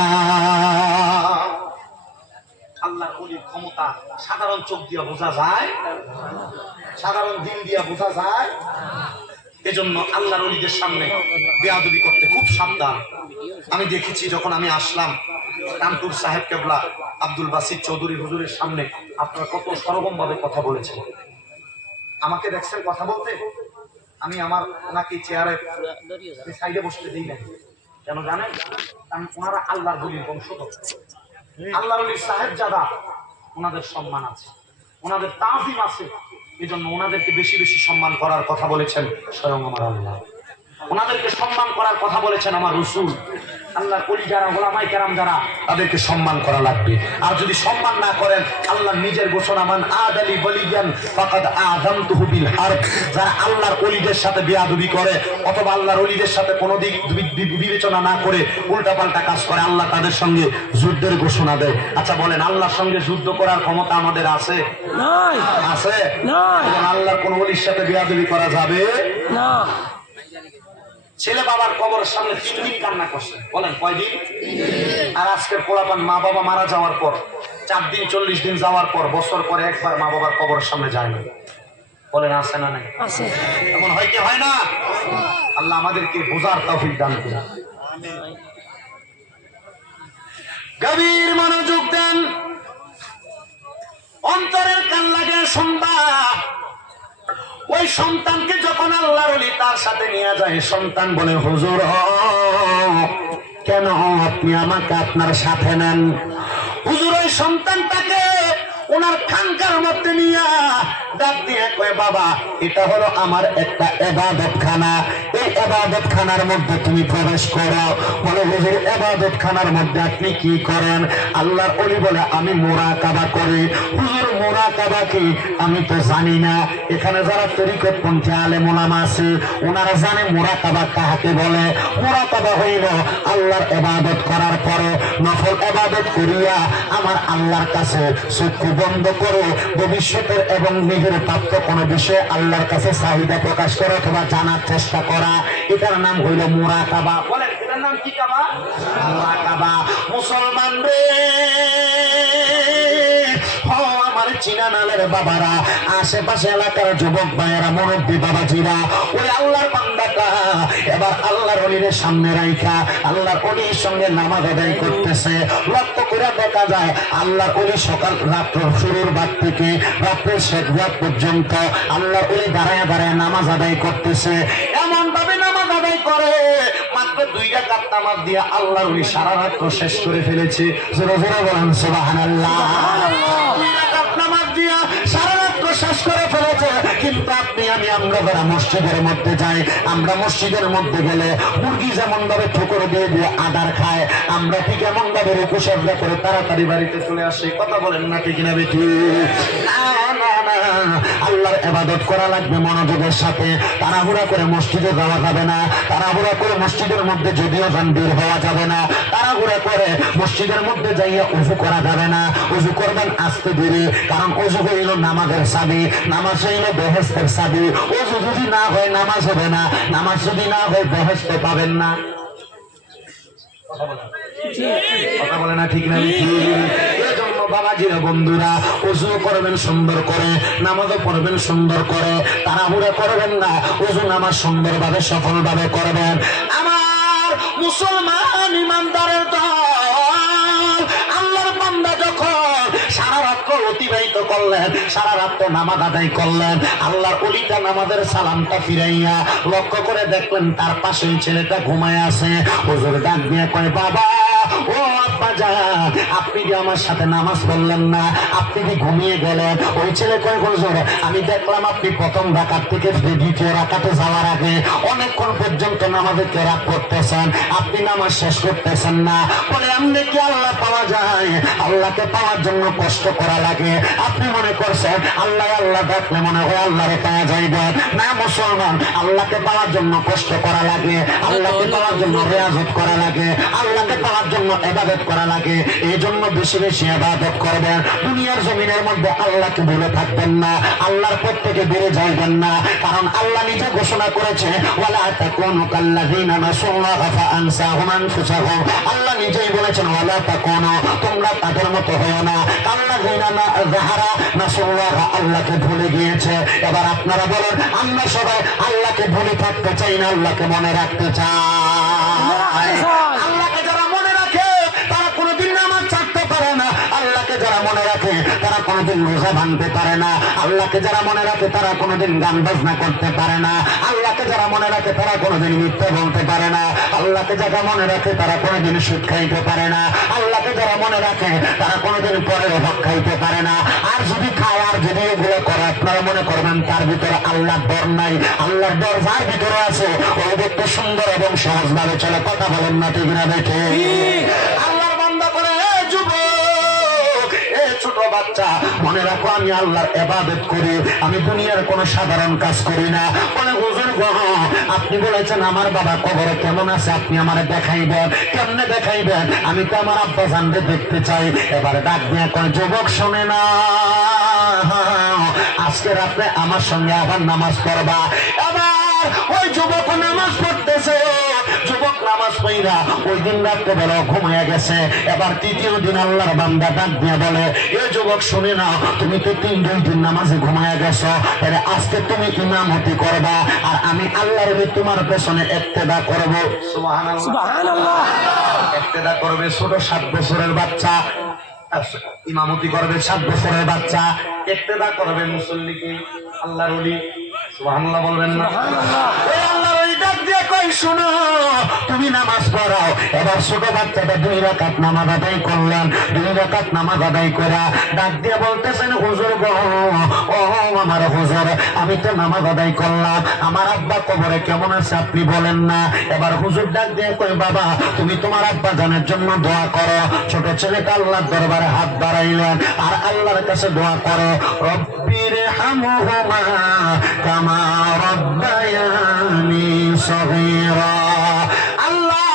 আল্লাহর ওলির ক্ষমতা সাধারণ চোখ দিয়ে বোঝা যায়, সাধারণ দিন দিয়ে বোঝা যায়। এজন্য আল্লাহর ওলিদের সামনে বেয়াদবি করতে খুব সাবধান। আমি দেখেছি যখন আমি আসলাম কানপুর সাহেব কেবলা আব্দুল বাসির চৌধুরী হুজুরের সামনে আপনারা কত সরগম ভাবে কথা বলেছেন। আমাকে দেখছেন কথা বলতে, আমি আমার ওনাকে চেয়ারে সাইডে বসতে দিই না। কেন জানেন? কারণ ওনারা আল্লাহর ওলির বংশধর, আল্লাহর ওলির সাহেবজাদা, ওনাদের সম্মান আছে, ওনাদের তাজিম আছে। এই জন্য ওনাদেরকে বেশি বেশি সম্মান করার কথা বলেছেন স্বয়ং আমার আল্লাহ, ওনাদেরকে সম্মান করার কথা বলেছেন আমার রাসূল। আল্লাহর ওলি যারা, ওলামাই কেরাম যারা, তাদেরকে সম্মান করা লাগবে। আর যদি সম্মান না করেন, আল্লাহ নিজের ঘোষণা, মান আদালি ওলিয়ান ফাকাদ আযামতুহু বিল হারব। যারা আল্লাহর ওলিদের সাথে বেয়াদবি করে অথবা আল্লাহর ওলিদের সাথে কোনো দিক বিবেচনা না করে উল্টাপাল্টা কাজ করে, আল্লাহ তাদের সঙ্গে যুদ্ধের ঘোষণা দেয়। আচ্ছা বলেন, আল্লাহর সঙ্গে যুদ্ধ করার ক্ষমতা আমাদের আছে? নাই। আছে? নাই। আল্লাহর কোন ওলির সাথে বেয়াদবি করা যাবে না। ছেলে বাবার কবরের সামনে 3 দিন কান্না করছে, বলেন কয়দিন? আর আজকের পোলাপান মা বাবা মারা যাওয়ার পর 4 দিন 40 দিন যাওয়ার পর বছর পরে একবার মা বাবার কবরের সামনে যায় না। বলেন আছে না নাই? আছে। এমন হয় কি হয় না? আল্লাহ আমাদেরকে বোঝার তৌফিক দান করুন। গভীর মনোযোগ দেন, অন্তরের কান লাগে শুনবা। ওই সন্তানকে যখন আল্লাহর ওলি তার সাথে নিয়ে যায়, সন্তান বলে, হুজুর কেন আপনি আমাকে আপনার সাথে নেন? হুজুর ওই সন্তানটাকে ওনার খানকার মধ্যে নিয়ে ডাক দিয়ে কয়, বাবা এটা হলো আমার একটা ইবাদতখানা, এই ইবাদতখানার মধ্যে তুমি প্রবেশ করো। বলে, হুজুর ইবাদতখানার মধ্যে আপনি কি করেন? আল্লাহর ওলি বলে, আমি মুরাকাবা করি। হুজুর মুরাকাবা কি? আমি তো জানি না। এখানে যারা তরিকতপন্থী আলেম ওলামা আছে, ওনারা জানে মুরাকাবা কাকে বলে। মুরাকাবা হইল আল্লাহর ইবাদত করার পরে নফল ইবাদত করিয়া আমার আল্লাহর কাছে চক্ষু বন্ধ করে ভবিষ্যতের এবং নিজের প্রাপ্ত কোনো বিষয়ে আল্লাহর কাছে চাহিদা প্রকাশ করা অথবা জানার চেষ্টা করা, এটার নাম হইল মুরাকাবা। বলেন এটার নাম কি? কাবা, মুরাকাবা। মুসলমান রে, আমার চিনা নালের বাবারা, আশেপাশে এলাকার যুবক ভাইয়েরা, মুরব্বী বাবাজিরা, ওই আল্লাহর বান্দাটা এবার আল্লাহর ওলির সামনে রাইখা আল্লাহর ওলির সঙ্গে নামাজ আদায় করতেছে। লক্ষ্য করে দেখা যায় আল্লাহর ওলি সকাল রাত্র শুরুর ভাগ থেকে রাত্রের শেষ ভাগ পর্যন্ত আল্লাহর ওলি দাঁড়ায় দাঁড়ায় নামাজ আদায় করতেছে। এমন ভাবে নামাজ আদায় করে মাত্র 2 রাকাত নামাজ দিয়ে আল্লাহর ওলি সারা রাত্র শেষ করে ফেলেছে। জোরে জোরে বলেন সুবহানাল্লাহ। নামাজ দিয়া সারা রাত্র শেষ করে ফেলেছে, কিন্তু আপনি আমরা যারা মসজিদের মধ্যে যাই, আমরা মসজিদের মধ্যে গেলে মুরগি যেমন ভাবে ঠোকর দিয়ে দিয়ে আদার খায়, আমরা ঠিক এমন ভাবে রুকু সাজদা করে তাড়াতাড়ি বাড়িতে চলে আসি। কথা বলেন না ঠিক না বেটি? আল্লাহর ইবাদত করা লাগবে মনোযোগের সাথে। তাড়াহুড়া করে মসজিদে যাওয়া যাবে না, তাড়াহুড়া করে মসজিদের মধ্যে যদিও যান বের হওয়া যাবে না, তাড়াহুড়া করে মসজিদের মধ্যে যাইয়া উযু করা যাবে না। উযু করবেন আস্তে ধীরে, কারণ উযু হইল নামাজের চাবি, নামাজ হইল বেহেশতের চাবি। উযু যদি না হয় নামাজ হবে না, নামাজ যদি না হয় বেহেশতে পাবেন না। কথা বলে না ঠিক না? এজন্য বাবাজিরা বন্ধুরা, ওযু করবেন সুন্দর করে, নামাজও পড়বেন সুন্দর করে, তাড়াহুড়া করবেন না, ওযু নামাজ সুন্দরভাবে সফলভাবে করবেন। আমার মুসলমান ইমানদারের দল, আল্লাহর বান্দা যখন সারা রাত্র অতিবাহিত করলেন, সারা রাত্র নামাজ আদায় করলেন, আল্লাহর ওলিটা নামাজের সালামটা ফিরাইয়া লক্ষ্য করে দেখলেন তার পাশেই ছেলেটা ঘুমায় আছে। হুজুর ডাক দিয়ে কয়, বাবা ও আব্বা যান, আপনি যে আমার সাথে নামাজ পড়লেন না, আপনি কি ঘুমিয়ে গেলেন? ওই ছেলে কয়, হুজুর আমি দেখলাম আপনি প্রথম রাকাত থেকে দ্বিতীয় রাকাতে যাওয়ার আগে অনেকক্ষণ পর্যন্ত নামাজে কেরাত করতেছেন, আপনি নামাজ শেষ করতেছেন না। বলে এমনি কি আল্লাহ পাওয়া যায়? আল্লাহকে পাওয়ার জন্য কষ্ট করা লাগে। আপনি মনে করছেন আল্লাহ আল্লাহ ডাকলে মনে হয় আল্লাহরে পাওয়া যাইবে? না মুসলমান, আল্লাহকে পাওয়ার জন্য কষ্ট করা লাগে, আল্লাহকে পাওয়ার জন্য রিয়াজত করা লাগে, আল্লাহকে পাওয়ার জন্য ইবাদত করা লাগে। এই জন্য বেশি বেশি ইবাদত করবেন। দুনিয়ার জমিনের মধ্যে আল্লাহকে ভুলে থাকবেন না, আল্লাহর পথ থেকে বেরিয়ে যাইবেন না, কারণ আল্লাহ নিজে ঘোষণা করেছে, ওয়ালা তাকুনু কাল্লাযিনা নাসুল্লাহা ফাআনসাহুম আনফুসাহুম। আল্লাহ নিজেই বলেছেন, ওয়ালা তাকুনু, তোমরা তাদের মতো হয়ো না, কাল্লাযিনা যাহারা নাসুল্লাহা, আল্লাহকে ভুলে গিয়েছে। এবার আপনারা বলেন, আমরা সবাই আল্লাহকে ভুলে থাকতে চাই না আল্লাহকে মনে রাখতে চাই? আল্লাহকে যারা মনে রাখে তারা কোনোদিন নামাজ ছাড়তে পারে না, আল্লাহকে যারা মনে রাখে তারা কোনোদিন রোজা ভাঙতে পারে না, আল্লাহকে যারা মনে রাখে তারা কোনোদিন গান বাজনা করতে পারে না, আল্লাহকে যারা মনে রাখে তারা কোনোদিন মিথ্যা বলতে পারে না, আল্লাহকে যারা মনে রাখে তারা কোনোদিন সুদ খাইতে পারে না, আল্লাহকে যারা মনে রাখে তারা কোনোদিন পরের হক খাইতে পারে না। আর যদি খায় আর যদি এগুলো করে, আপনারা মনে করবেন তার ভিতরে আল্লাহর ডর নাই। আল্লাহর ডর যার ভিতরে আছে ওই ব্যক্তি সুন্দর এবং সহজভাবে চলে। কথা বলেন না ঠিক না বেঠে? আল্লাহর বান্দা করে, যুবক ছোট বাচ্চা, মনে রাখো আমি আল্লাহর ইবাদত করি, আমি দুনিয়ার কোনো সাধারণ কাজ করি না। বলে হুজুর গো, আপনি বলেছেন আমার বাবা কবরে কেমন আছে, আপনি আমারে দেখাইবেন। কেমনে দেখাইবেন? আমি তো আমার আব্বা জানতে দেখতে চাই। এবারে ডাক দিয়ে কয়, যুবক শোনে না, আজকে রাতে আমার সঙ্গে আবার নামাজ পড়বা। এবার ওই যুবক নামাজ পড়তেছে, যুবক নামাজ পড়া ওই দিন রাত্রে বেলা ঘুমিয়ে গেছে। এবার তৃতীয় দিন আল্লাহর বান্দা ডাক দিয়ে বলে, এ যুবক শুনে না, তুমি তো 2 দিন নামাজে ঘুমিয়ে গেছো, তাহলে আজকে তুমি ইমামতি করবা, আর আমি আল্লাহর তোমার পেছনে ইক্তেদা করব। সুবহানাল্লাহ, সুবহানাল্লাহ। ইক্তেদা করবে ছোট 7 বছরের বাচ্চা, ইমামতি করবে 7 বছরের বাচ্চা, ইক্তেদা করবে মুসল্লিকে আল্লাহর ওলি। সুবহানাল্লাহ বলবেন না? এই আল্লাহর ওলি ডাক দিয়ে কই, শুনো তুমি নামাজ পড়াও। এবার ছোট বাচ্চাটা 2 রাকাত নামাজ আদায় করলেন, 2 রাকাত নামাজ আদায় করা ডাক দিয়ে বলতেছেন, হুজুর গো, ও আমার হুজুর, আমি তো নামাজ আদায় করলাম, আমার আব্বা কবরে কেমন আছে আপনি বলেন না। এবার হুজুর ডাক দিয়ে কই, বাবা তুমি তোমার আব্বা জানের জন্য দোয়া করো। ছোট ছেলেটা আল্লাহর দরবারে হাত বাড়াইলেন আর আল্লাহর কাছে দোয়া করো, রব্বির হামহুমা কামা রাব্বায়ানি সগীরা। আল্লাহ,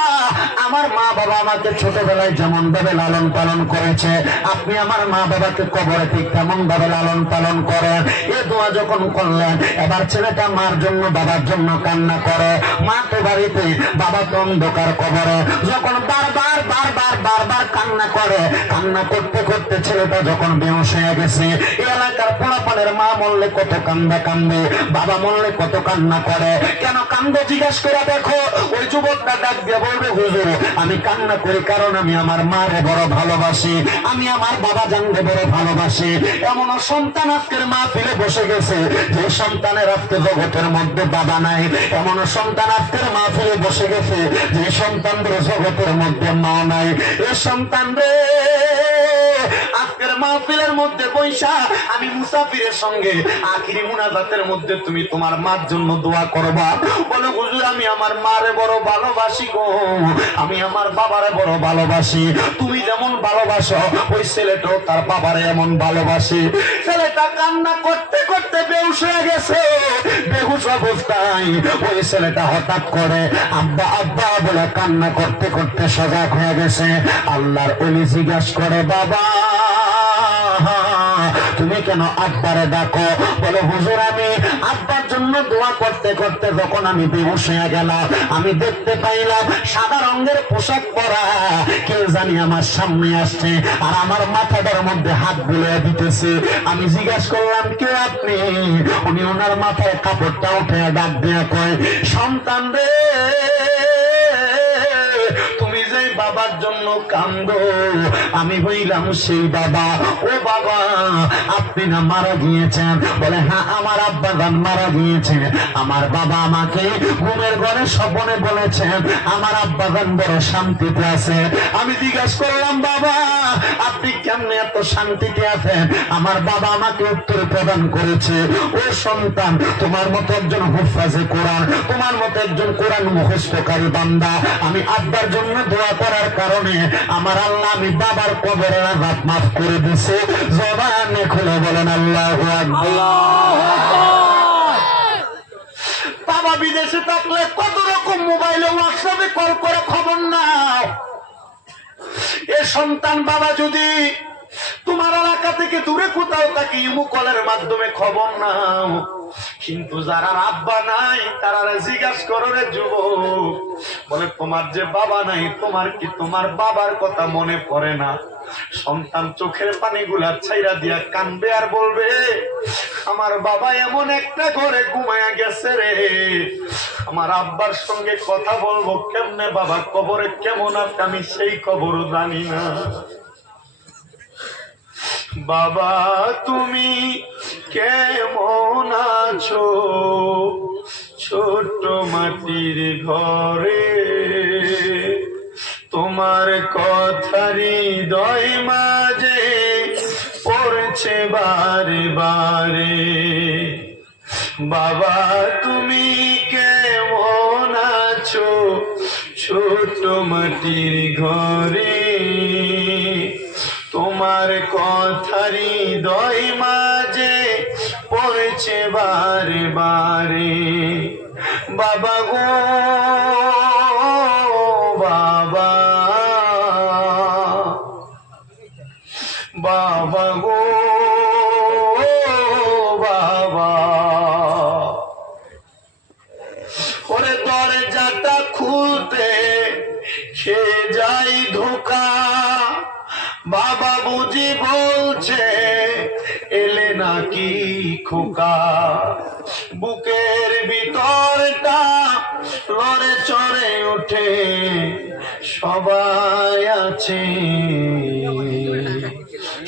আমার মা বাবা আমাকে ছোটবেলায় যেমন ভাবে লালন পালন করেছে, আপনি আমার মা বাবাকে কবরে ঠিক তেমন ভাবে লালন পালন করেন। এ দোয়া যখন করলেন, এবার ছেলেটা মার জন্য বাবার জন্য কান্না করে। মা তো বাড়িতে, বাবা তো অন্ধকার কবরে। যখন বারবার বারবার বারবার কান্না করে, কান্না করতে করতে ছেলেটা যখন বেহুশ হয়ে গেছে, এলাকার পোলাপানের মা মরলে কত কান্দা কান্দে, বাবা মরলে কত কান্না করে। কেন কান্দে জিজ্ঞাসা করে দেখো। ওই যুবকটা ডাক দিয়ে বলবে, হুজুর আমি কান্না করি কারণ আমি আমার মারে বড় ভালোবাসি, আমি আমার বাবা জানলে বড় ভালোবাসি। এমন সন্তান আজকের মা ফিরে বসে গেছে, যে সন্তানের আজকে জগতের মধ্যে বাবা নাই। এমন সন্তান আজকের মা ফিরে বসে গেছে, যে সন্তানদের জগতের মধ্যে মা নাই। এ সন্তান রে, আজকের মাহফিলের মধ্যে বৈশা আমি মুসাফিরের সঙ্গে আখিরি মুনাজাতের মধ্যে তুমি তোমার মার জন্য দোয়া করবা। বলো হুজুর আমি আমার মারে বড় ভালোবাসি গো, আমি আমার বাবারে বড় ভালোবাসি। তুমি যেমন ভালোবাসো ওই ছেলেটাও তার বাবারে এমন ভালোবাসি। ছেলেটা কান্না করতে করতে বেহুশ হয়ে গেছে। বেহুশ অবস্থায় ওই ছেলেটা হঠাৎ করে আব্বা আব্বা বলে কান্না করতে করতে সজাগ হয়ে গেছে। আল্লাহর ওলি জিজ্ঞাসা করে, বাবা তুমি কেন আব্বারে ডাকো? বলে হুজুর আমি আব্বার জন্য দোয়া করতে করতে যখন আমি বেহুশ হয়ে গেলাম, আমি দেখতে পাইলাম সাদা রঙের পোশাক পরা কেউ জানি আমার সামনে আসছে আর আমার মাথাটার মধ্যে হাত বুলিয়ে দিতেছে। আমি জিজ্ঞাসা করলাম কে আপনি? উনি ওনার মাথায় কাপড়টা উঠে ডাক দিয়া কয়, সন্তান রে তুমি যে বাবার জন্য কান্দো আমি হইলাম সেই বাবা। ও বাবা আপনি না মারা গিয়েছেন? বলে হ্যাঁ আমার আব্বা জান মারা গিয়েছে। আমার বাবা আমাকে ঘুমের ঘরে স্বপ্নে বলেছেন আমার আব্বা জান বড় শান্তিতে আছে। আমি জিজ্ঞাসা করলাম বাবা আপনি কেমনে এত শান্তিতে আছেন? আমার বাবা আমাকে উত্তর প্রদান করেছে, ও সন্তান তোমার মতো একজন হুফাজে কোরআন, তোমার মতো একজন কোরআন মুখস্থকারী বান্দা, আমি আব্বার জন্য দোয়া করার কারণে আমার আল্লাহ আমি বাবার কবরের আযাব মাফ করে দিছে। জবানে খুলে বলেন আল্লাহু আকবার। বাবা বিদেশে থাকলে কত রকম মোবাইলে হোয়াটসঅ্যাপে কল করে খবর নাও। এ সন্তান বাবা যদি তোমার এলাকা থেকে দূরে কোথাও থাকে ইমো কলের মাধ্যমে খবর নাও। কিন্তু যারা আব্বা নাই তারা জিজ্ঞাসা করো রে যুবক, বলে তোমার যে বাবা নাই তোমার কি তোমার বাবার কথা মনে পড়ে না? সন্তান চোখের পানিগুলা ছাইরা দিয়া কানবে আর বলবে আমার বাবা এমন একটা ঘরে ঘুমায়া গেছে রে, আমার আব্বার সঙ্গে কথা বলবো কেমনে? বাবা কবরে কেমন আছে আমি সেই খবরও জানি না। বাবা তুমি কেমন আছো ছোট মাটির ঘরে, তোমার কথা হৃদয় মাঝে পড়ছে বারে বারে। বাবা তুমি কেমন আছো ছোট মাটির ঘরে, তোমার কথা হৃদয় মাঝে পড়ছে বারে বারে। বাবা গো বাবা, বাবা গো বাবা, ওরে দরজাটা খুলতে সে যাই ধোকা, বাবা বুঝি বলছে এলে নাকি খোকা। বুকের ভিতরটা লড়ে চড়ে ওঠে সবাই আছে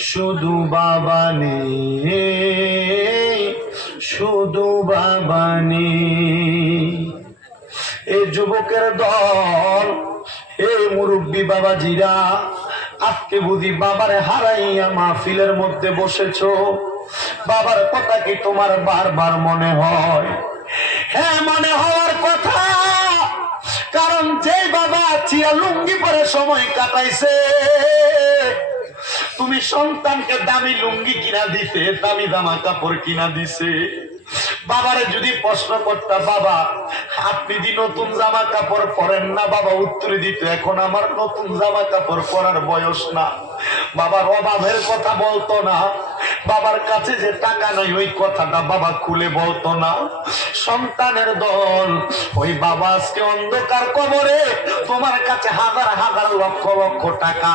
শুধু বাবা নেই, শুধু বাবা নেই। এই যুবকের দল, এই মুরব্বী বাবাজিরা আজকে বুঝি বাবারে হারাইয়া মাহফিলের মধ্যে বসেছো। বাবার কথা কি তোমার বারবার মনে হয়? হ্যাঁ মনে হওয়ার কথা, কারণ যে বাবা চিয়া লুঙ্গি পরে সময় কাটাইছে, তুমি সন্তানকে দামি লুঙ্গি কিনা দিতে, দামি জামা কাপড় কিনা দিছে। বাবারে যদি প্রশ্ন করতা বাবা আপনি দি নতুন জামা কাপড় পরেন না, বাবা উত্তর দিত এখন আমার নতুন জামা কাপড় পরার বয়স না। বাবার অভাবের কথা বলতো না, বাবার কাছে যে টাকা নাই ওই কথাটা বাবা খুলে বলতো না। সন্তানের দল, ওই বাবা আজকে অন্ধকার কবরে, তোমার কাছে হাজার হাজার লক্ষ লক্ষ টাকা,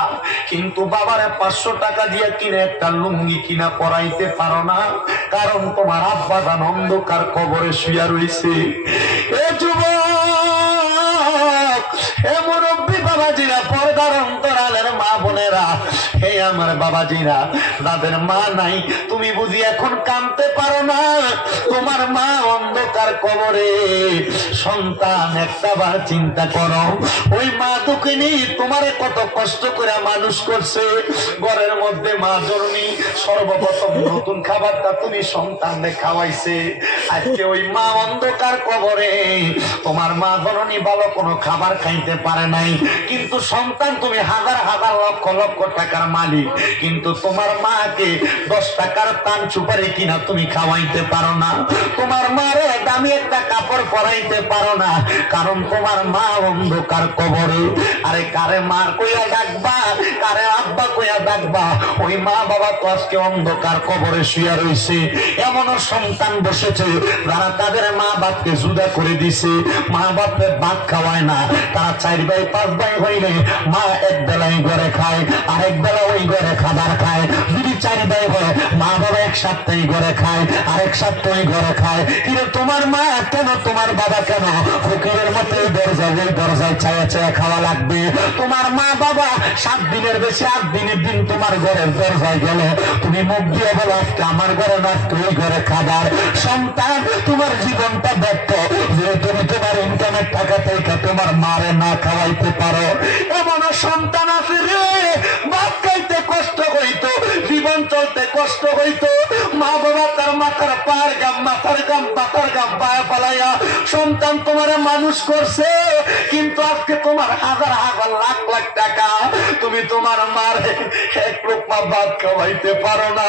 কিন্তু বাবারে 500 টাকা দিয়ে কিনে একটা লুঙ্গি কিনা পরাইতে পারো না, কারণ তোমার আব্বা জান অন্ধকার কবরে শুয়া রইছে। এ যুবক, এ মুরব্বী বাবাজিরা, পর্দার অন্তরালের মা বোনেরা, হে আমার বাবাজিরা, যাদের মা নাই তুমি বুঝি এখন কাঁদতে পারো না, তোমার মা অন্ধকার কবরে, সন্তান একটা বার চিন্তা করো, ওই মা দুঃখিনী তোমারে কত কষ্ট করে মানুষ করছে, ঘরের মধ্যে মা জননী সর্বপ্রথম নতুন খাবারটা তুমি সন্তানকে খাওয়াইছে, আজকে ওই মা অন্ধকার কবরে, তোমার মা জননী ভালো কোনো খাবার খাইতে পারে নাই, কিন্তু সন্তান তুমি হাজার হাজার লক্ষ লক্ষ টাকার মালিক, কিন্তু তোমার মাকে 10 টাকার পান সুপারি কিনা তুমি খাওয়াইতে পারো না, তোমার মারে দামি একটা কাপড় পরাইতে পারো না, কারণ তোমার মা অন্ধকার কবরে। আরে কারে মা কইয়া ডাকবা, কারে আব্বা কইয়া ডাকবা, ওই মা বাবা তো আজকে অন্ধকার কবরে শুয়ে রয়েছে। এমনও সন্তান বসেছে যারা তাদের মা বাপকে জুদা করে দিছে, মা বাপকে ভাত খাওয়ায় না, তারা 4 ভাই 5 ভাই হইলে মা এক বেলায় ঘরে খায়, আরেক বেলা ওই ঘরে খাবার খায়, যদি 4 ভাই হয় মা বাবা এক সপ্তাহে ঘরে খায়, আরেক সপ্তাহে ঘরে খায়। কিন্তু তোমার মা কেন, তোমার বাবা কেন ফকিরের মতো দরজায় ওই দরজায় ছায়া ছায়া খাওয়া লাগবে? তোমার মা বাবা 7 দিনের বেশি 8 দিনের দিন তোমার ঘরের দরজায় গেলে তুমি মুখ দিয়ে বলো আজকে আমার ঘরে না, ওই ঘরে খাবার। সন্তান তোমার জীবনটা ব্যর্থ যে তুমি তোমার ইনকামের টাকা থেকে তোমার মারে না খাওয়াইতে পারো। এমন সন্তান আছে রে, ভাত খাইতে কষ্ট হইতো, জীবন চলতে কষ্ট হইতো, মা বাবা তার মাথার পার গাম মাথার গাম পাতার গাম পায়ে পালাইয়া সন্তান তোমার মানুষ করছে, কিন্তু আজকে তোমার হাজার হাজার লাখ লাখ টাকা তুমি তোমার মারে এক রূপা ভাত খাওয়াইতে পারো না।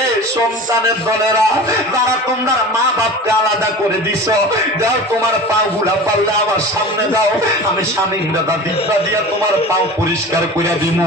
এই সন্তানের দলেরা যারা তোমার মা বাপকে আলাদা করে দিছ, যাও তোমার পা গুলা পারলে আমার সামনে দাও, আমি স্বামীর দাদা দিব্যা দিয়া তোমার পাও পরিষ্কার করে দিব,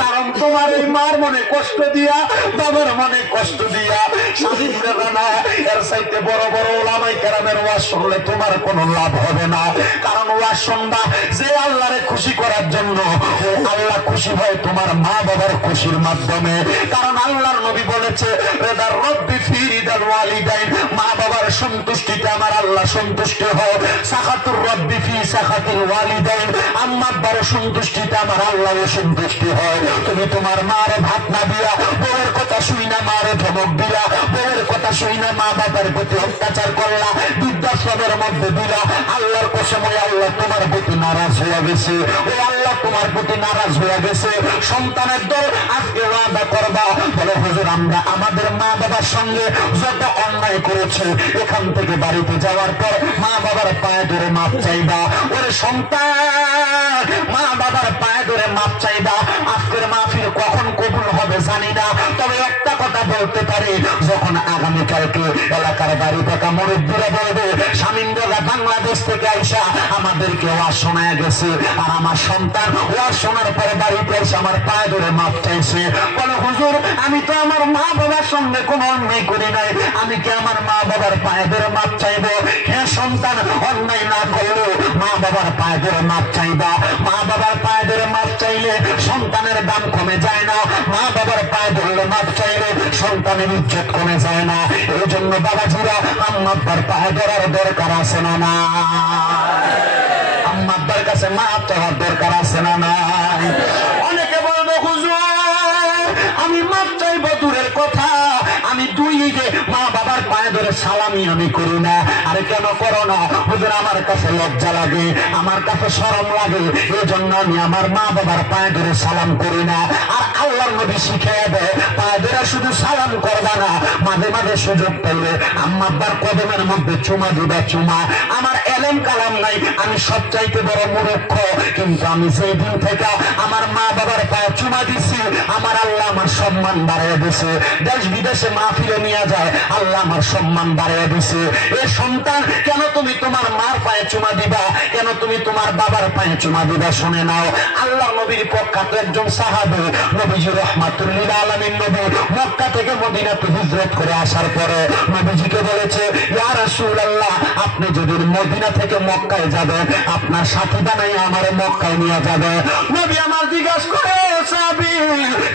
কারণ তোমার এই মার মনে কষ্ট দিয়া, বাবার মনে কষ্ট দিয়া স্বামীর দাদা না, এর চাইতে বড় বড় ওলামায়ে কেরামের ওয়াজ শুনলে তোমার কোনো লাভ হবে না, কারণ ওয়াজ শুনবা যে আল্লাহরে খুশি করার জন্য, ও আল্লাহ খুশি হয় তোমার মা বাবার খুশির মাধ্যমে, কারণ আল্লাহর নবী বলেছে রেদার রব্বি ফি রিদাল ওয়ালিদাইন, মা বাবার সন্তুষ্টিতে আমার আল্লাহ সন্তুষ্ট হয়, সাখাতুর রব্বি ফি সাখাতিল ওয়ালিদাইন, আম্মা আব্বার সন্তুষ্টিতে আমার আল্লাহ সন্তুষ্টি হয়। তুমি তোমার মারে ভাত না দিয়া, বউয়ের কথা শুই না মারে ধমক দিলা, বউয়ের কথা শুই না মা বাবার প্রতি অত্যাচার করলা, বৃদ্ধাশ্রমের মধ্যে দিলা, আল্লাহর কসম ওই আল্লাহ তোমার প্রতি নারাজ হয়ে গেছে, ওই আল্লাহ তোমার প্রতি নারাজ হয়ে গেছে। সন্তানের দল আজকে ওয়াদা করবা, বলে হুজুর আমরা আমাদের মা বাবার সঙ্গে যত অন্যায় করেছে এখান থেকে বাড়িতে যাওয়ার পর মা বাবার পায়ে ধরে মাপ চাইবা। ওরে সন্তান, মা বাবার পায়ে ধরে মাপ চাইবা। আজকের মাহফিল কখন কবুল হবে জানি না, তবে একটা কথা বলতে পারি, যখন আগামীকালকে এলাকার বাড়ি থাকা মুরব্বীরা বলবে স্বামীন্দ্ররা বাংলাদেশ থেকে আইসা আমাদেরকে ওয়াজ শোনায় গেছে, আর আমার সন্তান ওয়াজ শোনার পরে বাড়িতে এসে আমার পায়ে ধরে মাপ চাইছে, বলে হুজুর আমি তো আমার মা বাবার সঙ্গে কোনো অন্যায় করি নাই, আমি কি আমার মা বাবার পায়ে ধরে মাপ চাইবো? হ্যাঁ সন্তান, অন্যায় না করলেও মা বাবার পায়ে ধরে মাপ চাইবা। মা বাবার পায়ে ধরে মাপ চাইলে সন্তানের দাম কমে যায় না, মা বাবার পায়ে ধরলে মাপ চাইলে সন্তানের ইজ্জত কমে যায় না। এই জন্য বাবাজিরা আম্মা আব্বার পায়ে ধরার দরকার আছে না না? আম্মা আব্বার কাছে মাপ চাওয়ার দরকার আছে না নাই? অনেকে বলবে হুজুর আমি মাপ চাইবো দূরের কথা, আমি 2 ঈদে মা বাবার পায়ে ধরে সালামি আমি করি না। আরে কেন করো না? হুজুর আমার কাছে লজ্জা লাগে, আমার কাছে শরম লাগে, এই জন্য আমি আমার মা বাবার পায়ে ধরে সালাম করি না। আর আল্লাহর নবী শিখিয়ে দেয় পায়ে ধরে শুধু সালাম করবা না, মাঝে মাঝে সুযোগ পেলে আম্মা আব্বার কদমের মধ্যে চুমা দিবা চুমা। আমার এলেম কালাম নাই, আমি সবচাইতে বড় মূর্খ, কিন্তু আমি সেই দিন থেকে আমার মা বাবার পায়ে চুমা দিছি, আমার আল্লাহ আমার সম্মান বাড়িয়ে দিছে। দেশ বিদেশে মাহফিলে নিয়ে যায়, আল্লাহ আমার সম্মান বাড়িয়ে দিছে। এই সন্তান কেন তুমি তোমার মার পায়ে চুমা দিবা, কেন তুমি তোমার বাবার পায়ে চুমা দিবা? শুনে নাও, আল্লাহ নবীর প্রখ্যাত একজন সাহাবী নবীজি রাহমাতুল লিল আলামিন নবী মক্কা থেকে মদিনাতে হিজরত করে আসার পরে নবীজিকে বলেছে ইয়া রাসূলুল্লাহ আপনি যদি মদিনা থেকে মক্কায় যাবেন আপনার সাথে বানাই আমার মক্কায় নিয়ে যাবে। নবী আমার জিজ্ঞাসা করে সাহাবী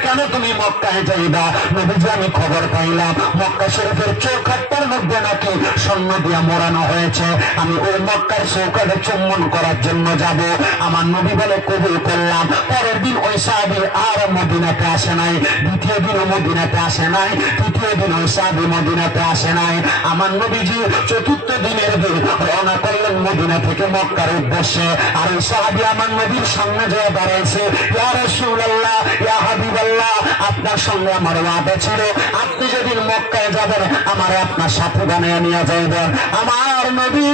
কেন তুমি মক্কায় যাইবা? নবীজি আমি খবর পাইলাম মক্কা শরীফের চৌকাঠটার মধ্যে নাকি স্বর্ণ দিয়া মোড়ানো হয়েছে, আমি ওই মক্কার চৌকাঠে চুম্বন করার জন্য যাব। আমার নবী বলে কবুল করলাম। পরের দিন ওই সাহাবী আর মদিনাতে আসে নাই, দ্বিতীয় দিনও মদিনাতে আসে নাই, তৃতীয় দিন ওই সাহাবী মদিনাতে আসে নাই। আমার নবীজি চতুর্থ দিনের দিন রওনা করলেন মদিনা থেকে মক্কার উদ্দেশ্যে। আর ওই সাহাবী আমার নবীর সামনে যেয়ে দাঁড়াইছে, ইয়া রাসূলুল্লাহ, ইয়া হাবিবাল্লাহ, আপনার সঙ্গে আমার ওয়াদা ছিল আপনি যেদিন মক্কায় যাবেন আমার আপনার সাথে বানিয়ে নিয়ে যাইবেন। আমার নবী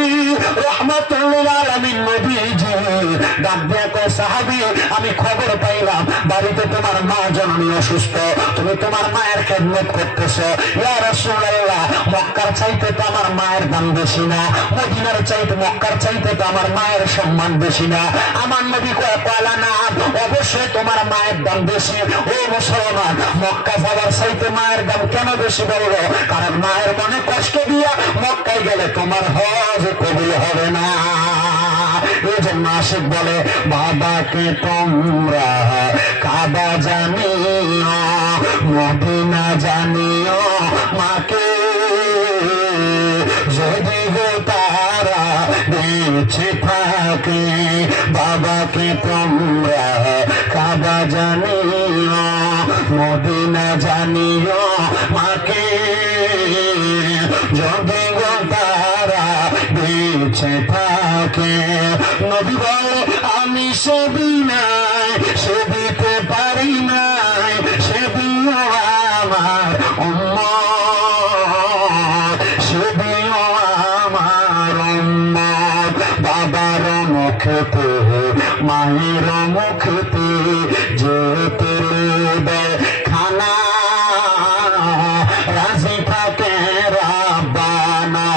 রাহমাতুল লিল আলামিন নবীজি ডাক দিয়ে কয় সাহাবী আমি খবর পাইলাম বাড়িতে তোমার মা জননী অসুস্থ, তুমি তোমার মায়ের খেদমত করতেছো। ইয়া রাসূলুল্লাহ, মক্কার চাইতে তো আমার মায়ের দাম বেশি না, মদিনার চাইতে মক্কার চাইতে তো আমার মায়ের সম্মান বেশি না। আমার নবী কয় কয়লা না, অবশ্যই তোমার মায়ের দাম বেশি। ও মুসলমান, মক্কা যাওয়ার চাইতে মায়ের দাম কেন বেশি বললো? কারণ মায়ের মনে কষ্ট দিয়া মক্কায় গেলে তোমার হজ কবুল হবে না। এই জন্য আশিক বলে বাবাকে তোমরা কাবা জানিও, মদিনা জানিও, মাকে যদি গো তারা বেঁচে থাকে। বাবাকে তোমরা কাবা জানিও, মদিনা জানিও, মাকে যদি গো তারা বেঁচে থাকে। নবী বলে আমি সেবি নাই, সেবিতে পারি নাই, সেবিও আমার উম্মত, সেবিও আমার উম্মত। বাবার মুখেতে মায়ের মুখেতে যেতে দেয় খানা, রাজি থাকে রাব্বানা।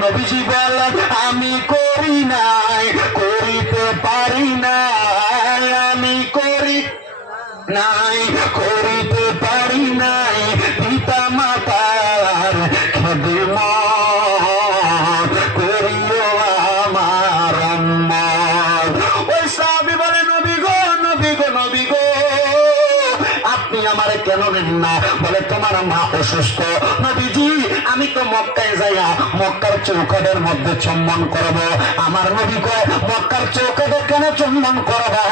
নবীজি বলেন আমি করি নাই, করিতে পারি নাই, আমি করি নাই, করিতে পারি নাই পিতা মাতার খেদমত, করিও আমার উম্মত। ওই সাহাবী বলে নবী গো, নবী গো, নবী গো, আপনি আমারে কেন নেন না? বলে তোমার মা অসুস্থ। নবীজি আমি তো মক্কায় যাইয়া মক্কার চৌকাঠের মধ্যে চুম্বন করব। আমার নবী কয় মক্কার চৌকাঠে কেন চুম্বন করবা?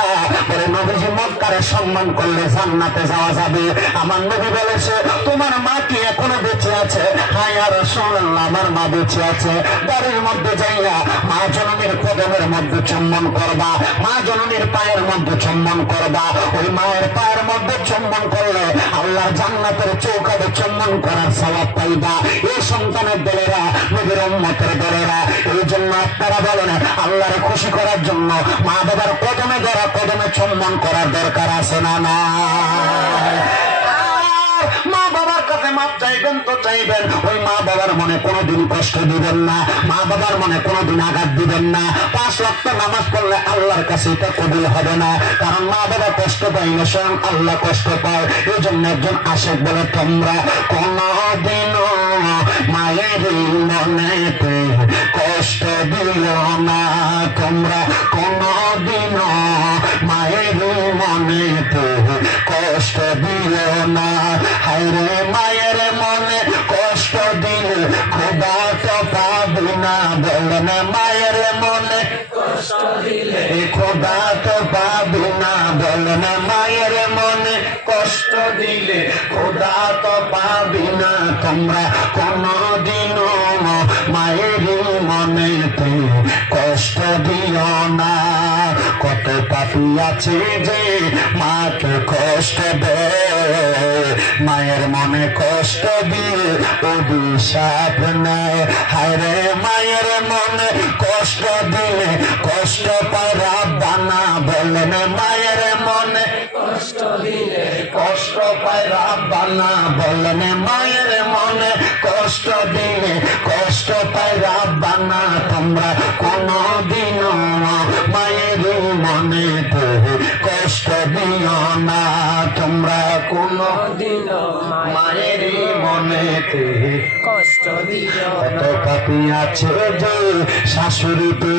বলে নবীজি মক্কারে সম্মান করলে জান্নাতে যাওয়া যাবে। আমার নবী বলেছে তোমার মা কি এখনো বেঁচে আছে? হ্যাঁ ইয়া রাসূলুল্লাহ, আমার মা বেঁচে আছে। বাড়ির মধ্যে যাইয়া মা জননীর কদমের মধ্যে চুম্বন করবা, মা জননীর পায়ের মধ্যে চুম্বন করবা। ওই মায়ের পায়ের মধ্যে চুম্বন করলে আল্লাহ জান্নাতের চৌকাঠে চুম্বন করার সওয়াব পাইবা। এই সন্তানের দলেরা, নবীর উম্মতের দলেরা, এই জন্য আপনারা বলেন আল্লাহর খুশি করার জন্য মা বাবার কদমে ধরা, কদমে চুম্বন করার দরকার আছে না? না, মা বাবার কাছে মাপ চাইবেন তো চাইবেন, ওই মা বাবার মনে কোনোদিন কষ্ট দিবেন না, মা বাবার মনে কোনোদিন আঘাত দিবেন না। 5 ওয়াক্ত নামাজ পড়লে আল্লাহর কাছে এটা কবুল হবে না, কারণ মা বাবা কষ্ট পায় না, স্বয়ং আল্লাহ কষ্ট পায়। এই জন্য একজন আশিক বলে তোমরা কোনদিনও মায়ের মনেতে কষ্ট দিও না, তোমরা কোনদিনও মায়ের মনেতে কষ্ট দিও না। হায়রে মায়ের মনে কষ্ট দিলে খোদা তো পাবি না, বলেন মায়ের মনে কষ্ট দিলে খোদা তো পাবি না, বলেন মায়ের মনে কষ্ট দিলে খোদা তো পাবি না। তোমরা কোনদিনও মায়ের মনেতে কষ্ট দিও না। কত পাপী আছে যে মাকে কষ্ট দেয়, মায়ের মনে কষ্ট দিয়ে অভিশাপ নেয়। হায়রে মায়ের মনে কষ্ট দিলে কষ্ট পায় রাব্বানা, বলেন মায়ের মনে কষ্ট দিলে কষ্ট পায় রাব্বানা, বলেন মায়ের মনে কষ্ট দিলে কষ্ট পায় রাব্বানা। তোমরা কোনদিনও মায়ের মনেতে কষ্ট দিও না, তোমরা কোনদিনও মায়ের মনেতে কষ্ট দিও কত পাপি আছে যে শাশুড়িতে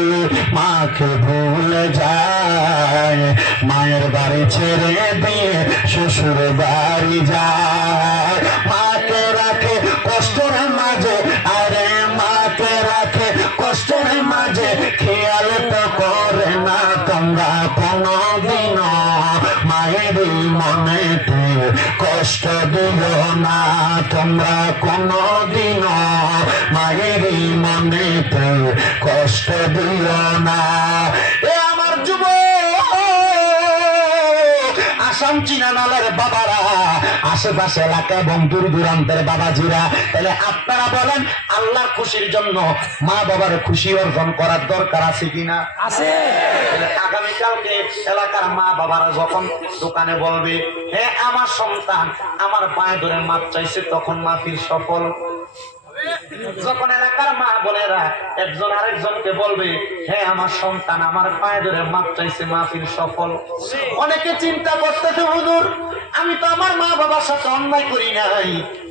মাকে ভুলে যায়, মায়ের বাড়ি ছেড়ে দিয়ে শ্বশুর বাড়ি যায়, মাকে রাখে কষ্টের মাঝে, আরে মাকে রাখে কষ্টের মাঝে, খেয়াল তো করে না তোমরা কোনদিন, মায়ের মনেতে কষ্ট দিও না তোমরা কোনদিন, মায়ের মনেতে কষ্ট দিও না। এ আমার যুবক আসাম চিনানালের বাবারা, আশেপাশে এলাকা এবং দূর দূরান্তের বাবাজিরা, তাহলে আপনারা বলেন আল্লাহর খুশির জন্য মা বাবার খুশি অর্জন করার দরকার আছে কিনা? আছে। তাহলে আগামীকালকে এলাকার মা বাবারা যখন দোকানে বলবে হ্যাঁ আমার সন্তান আমার পায়ে ধরে মাপ চাইছে, তখন মাহফিল সফল। যখন এলাকার মা বোনেরা একজন আরেকজনকে বলবে হ্যাঁ আমার সন্তান আমার পায়ে ধরে মাপ চাইছে, মাহফিল সফল। অনেকে চিন্তা করতেছে হুজুর আমি তো আমার মা বাবার সাথে অন্যায় করি নাই,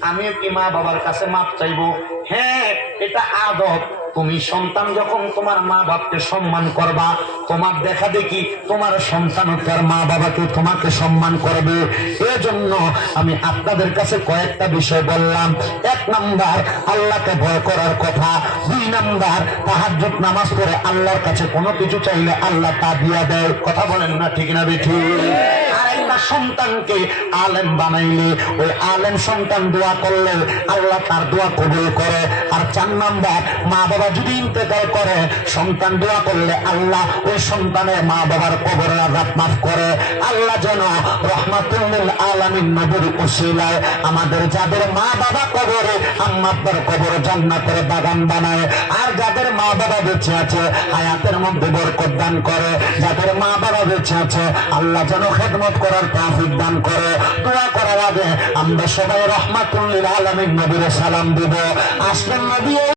আমিও কি মা বাবার কাছে মাপ চাইবো? হ্যাঁ এটা আদব। তুমি সন্তান যখন তোমার মা বাপকে সম্মান করবা, তোমার দেখা দেখি তোমার সন্তান তার মা বাবাকে তোমাকে সম্মান করবে। এজন্য আমি আপনাদের কাছে কয়েকটা বিষয় বললাম। 1 নাম্বার আল্লাহকে ভয় করার কথা, 2 নাম্বার তাহাজ্জুদ নামাজ পড়ে আল্লাহর কাছে কোনো কিছু চাইলে আল্লাহ তা দিয়া দেয়। কথা বলেন না ঠিক না বেঠি? আরেকটা সন্তানকে আলেম বানাইলে ওই আলেম সন্তান দোয়া করলে আল্লাহ তার দোয়া কবুল করে। আর 4 নাম্বার মা বাবা যদি ইন্তেকাল করে সন্তান দোয়া করলে আল্লাহ ওই সন্তানের মা বাবার কবরের আযাব মাফ করে। আল্লাহ যেন রাহমাতুল লিল আলামিন নবীর উসিলায় আমাদের যাদের মা বাবা কবরে আম্মা আব্বার কবরে জান্নাতের বাগান বানায়, আর যাদের মা বাবা বেঁচে আছে হায়াতের মধ্যে বরকত দান করে, যাদের মা বাবা বেঁচে আছে আল্লাহ যেন খেদমত করার তৌফিক দান করে। দোয়া করার আগে আমরা সবাই রাহমাতুল লিল আলামিন নবীর সালাম দিব। আসলেন নবী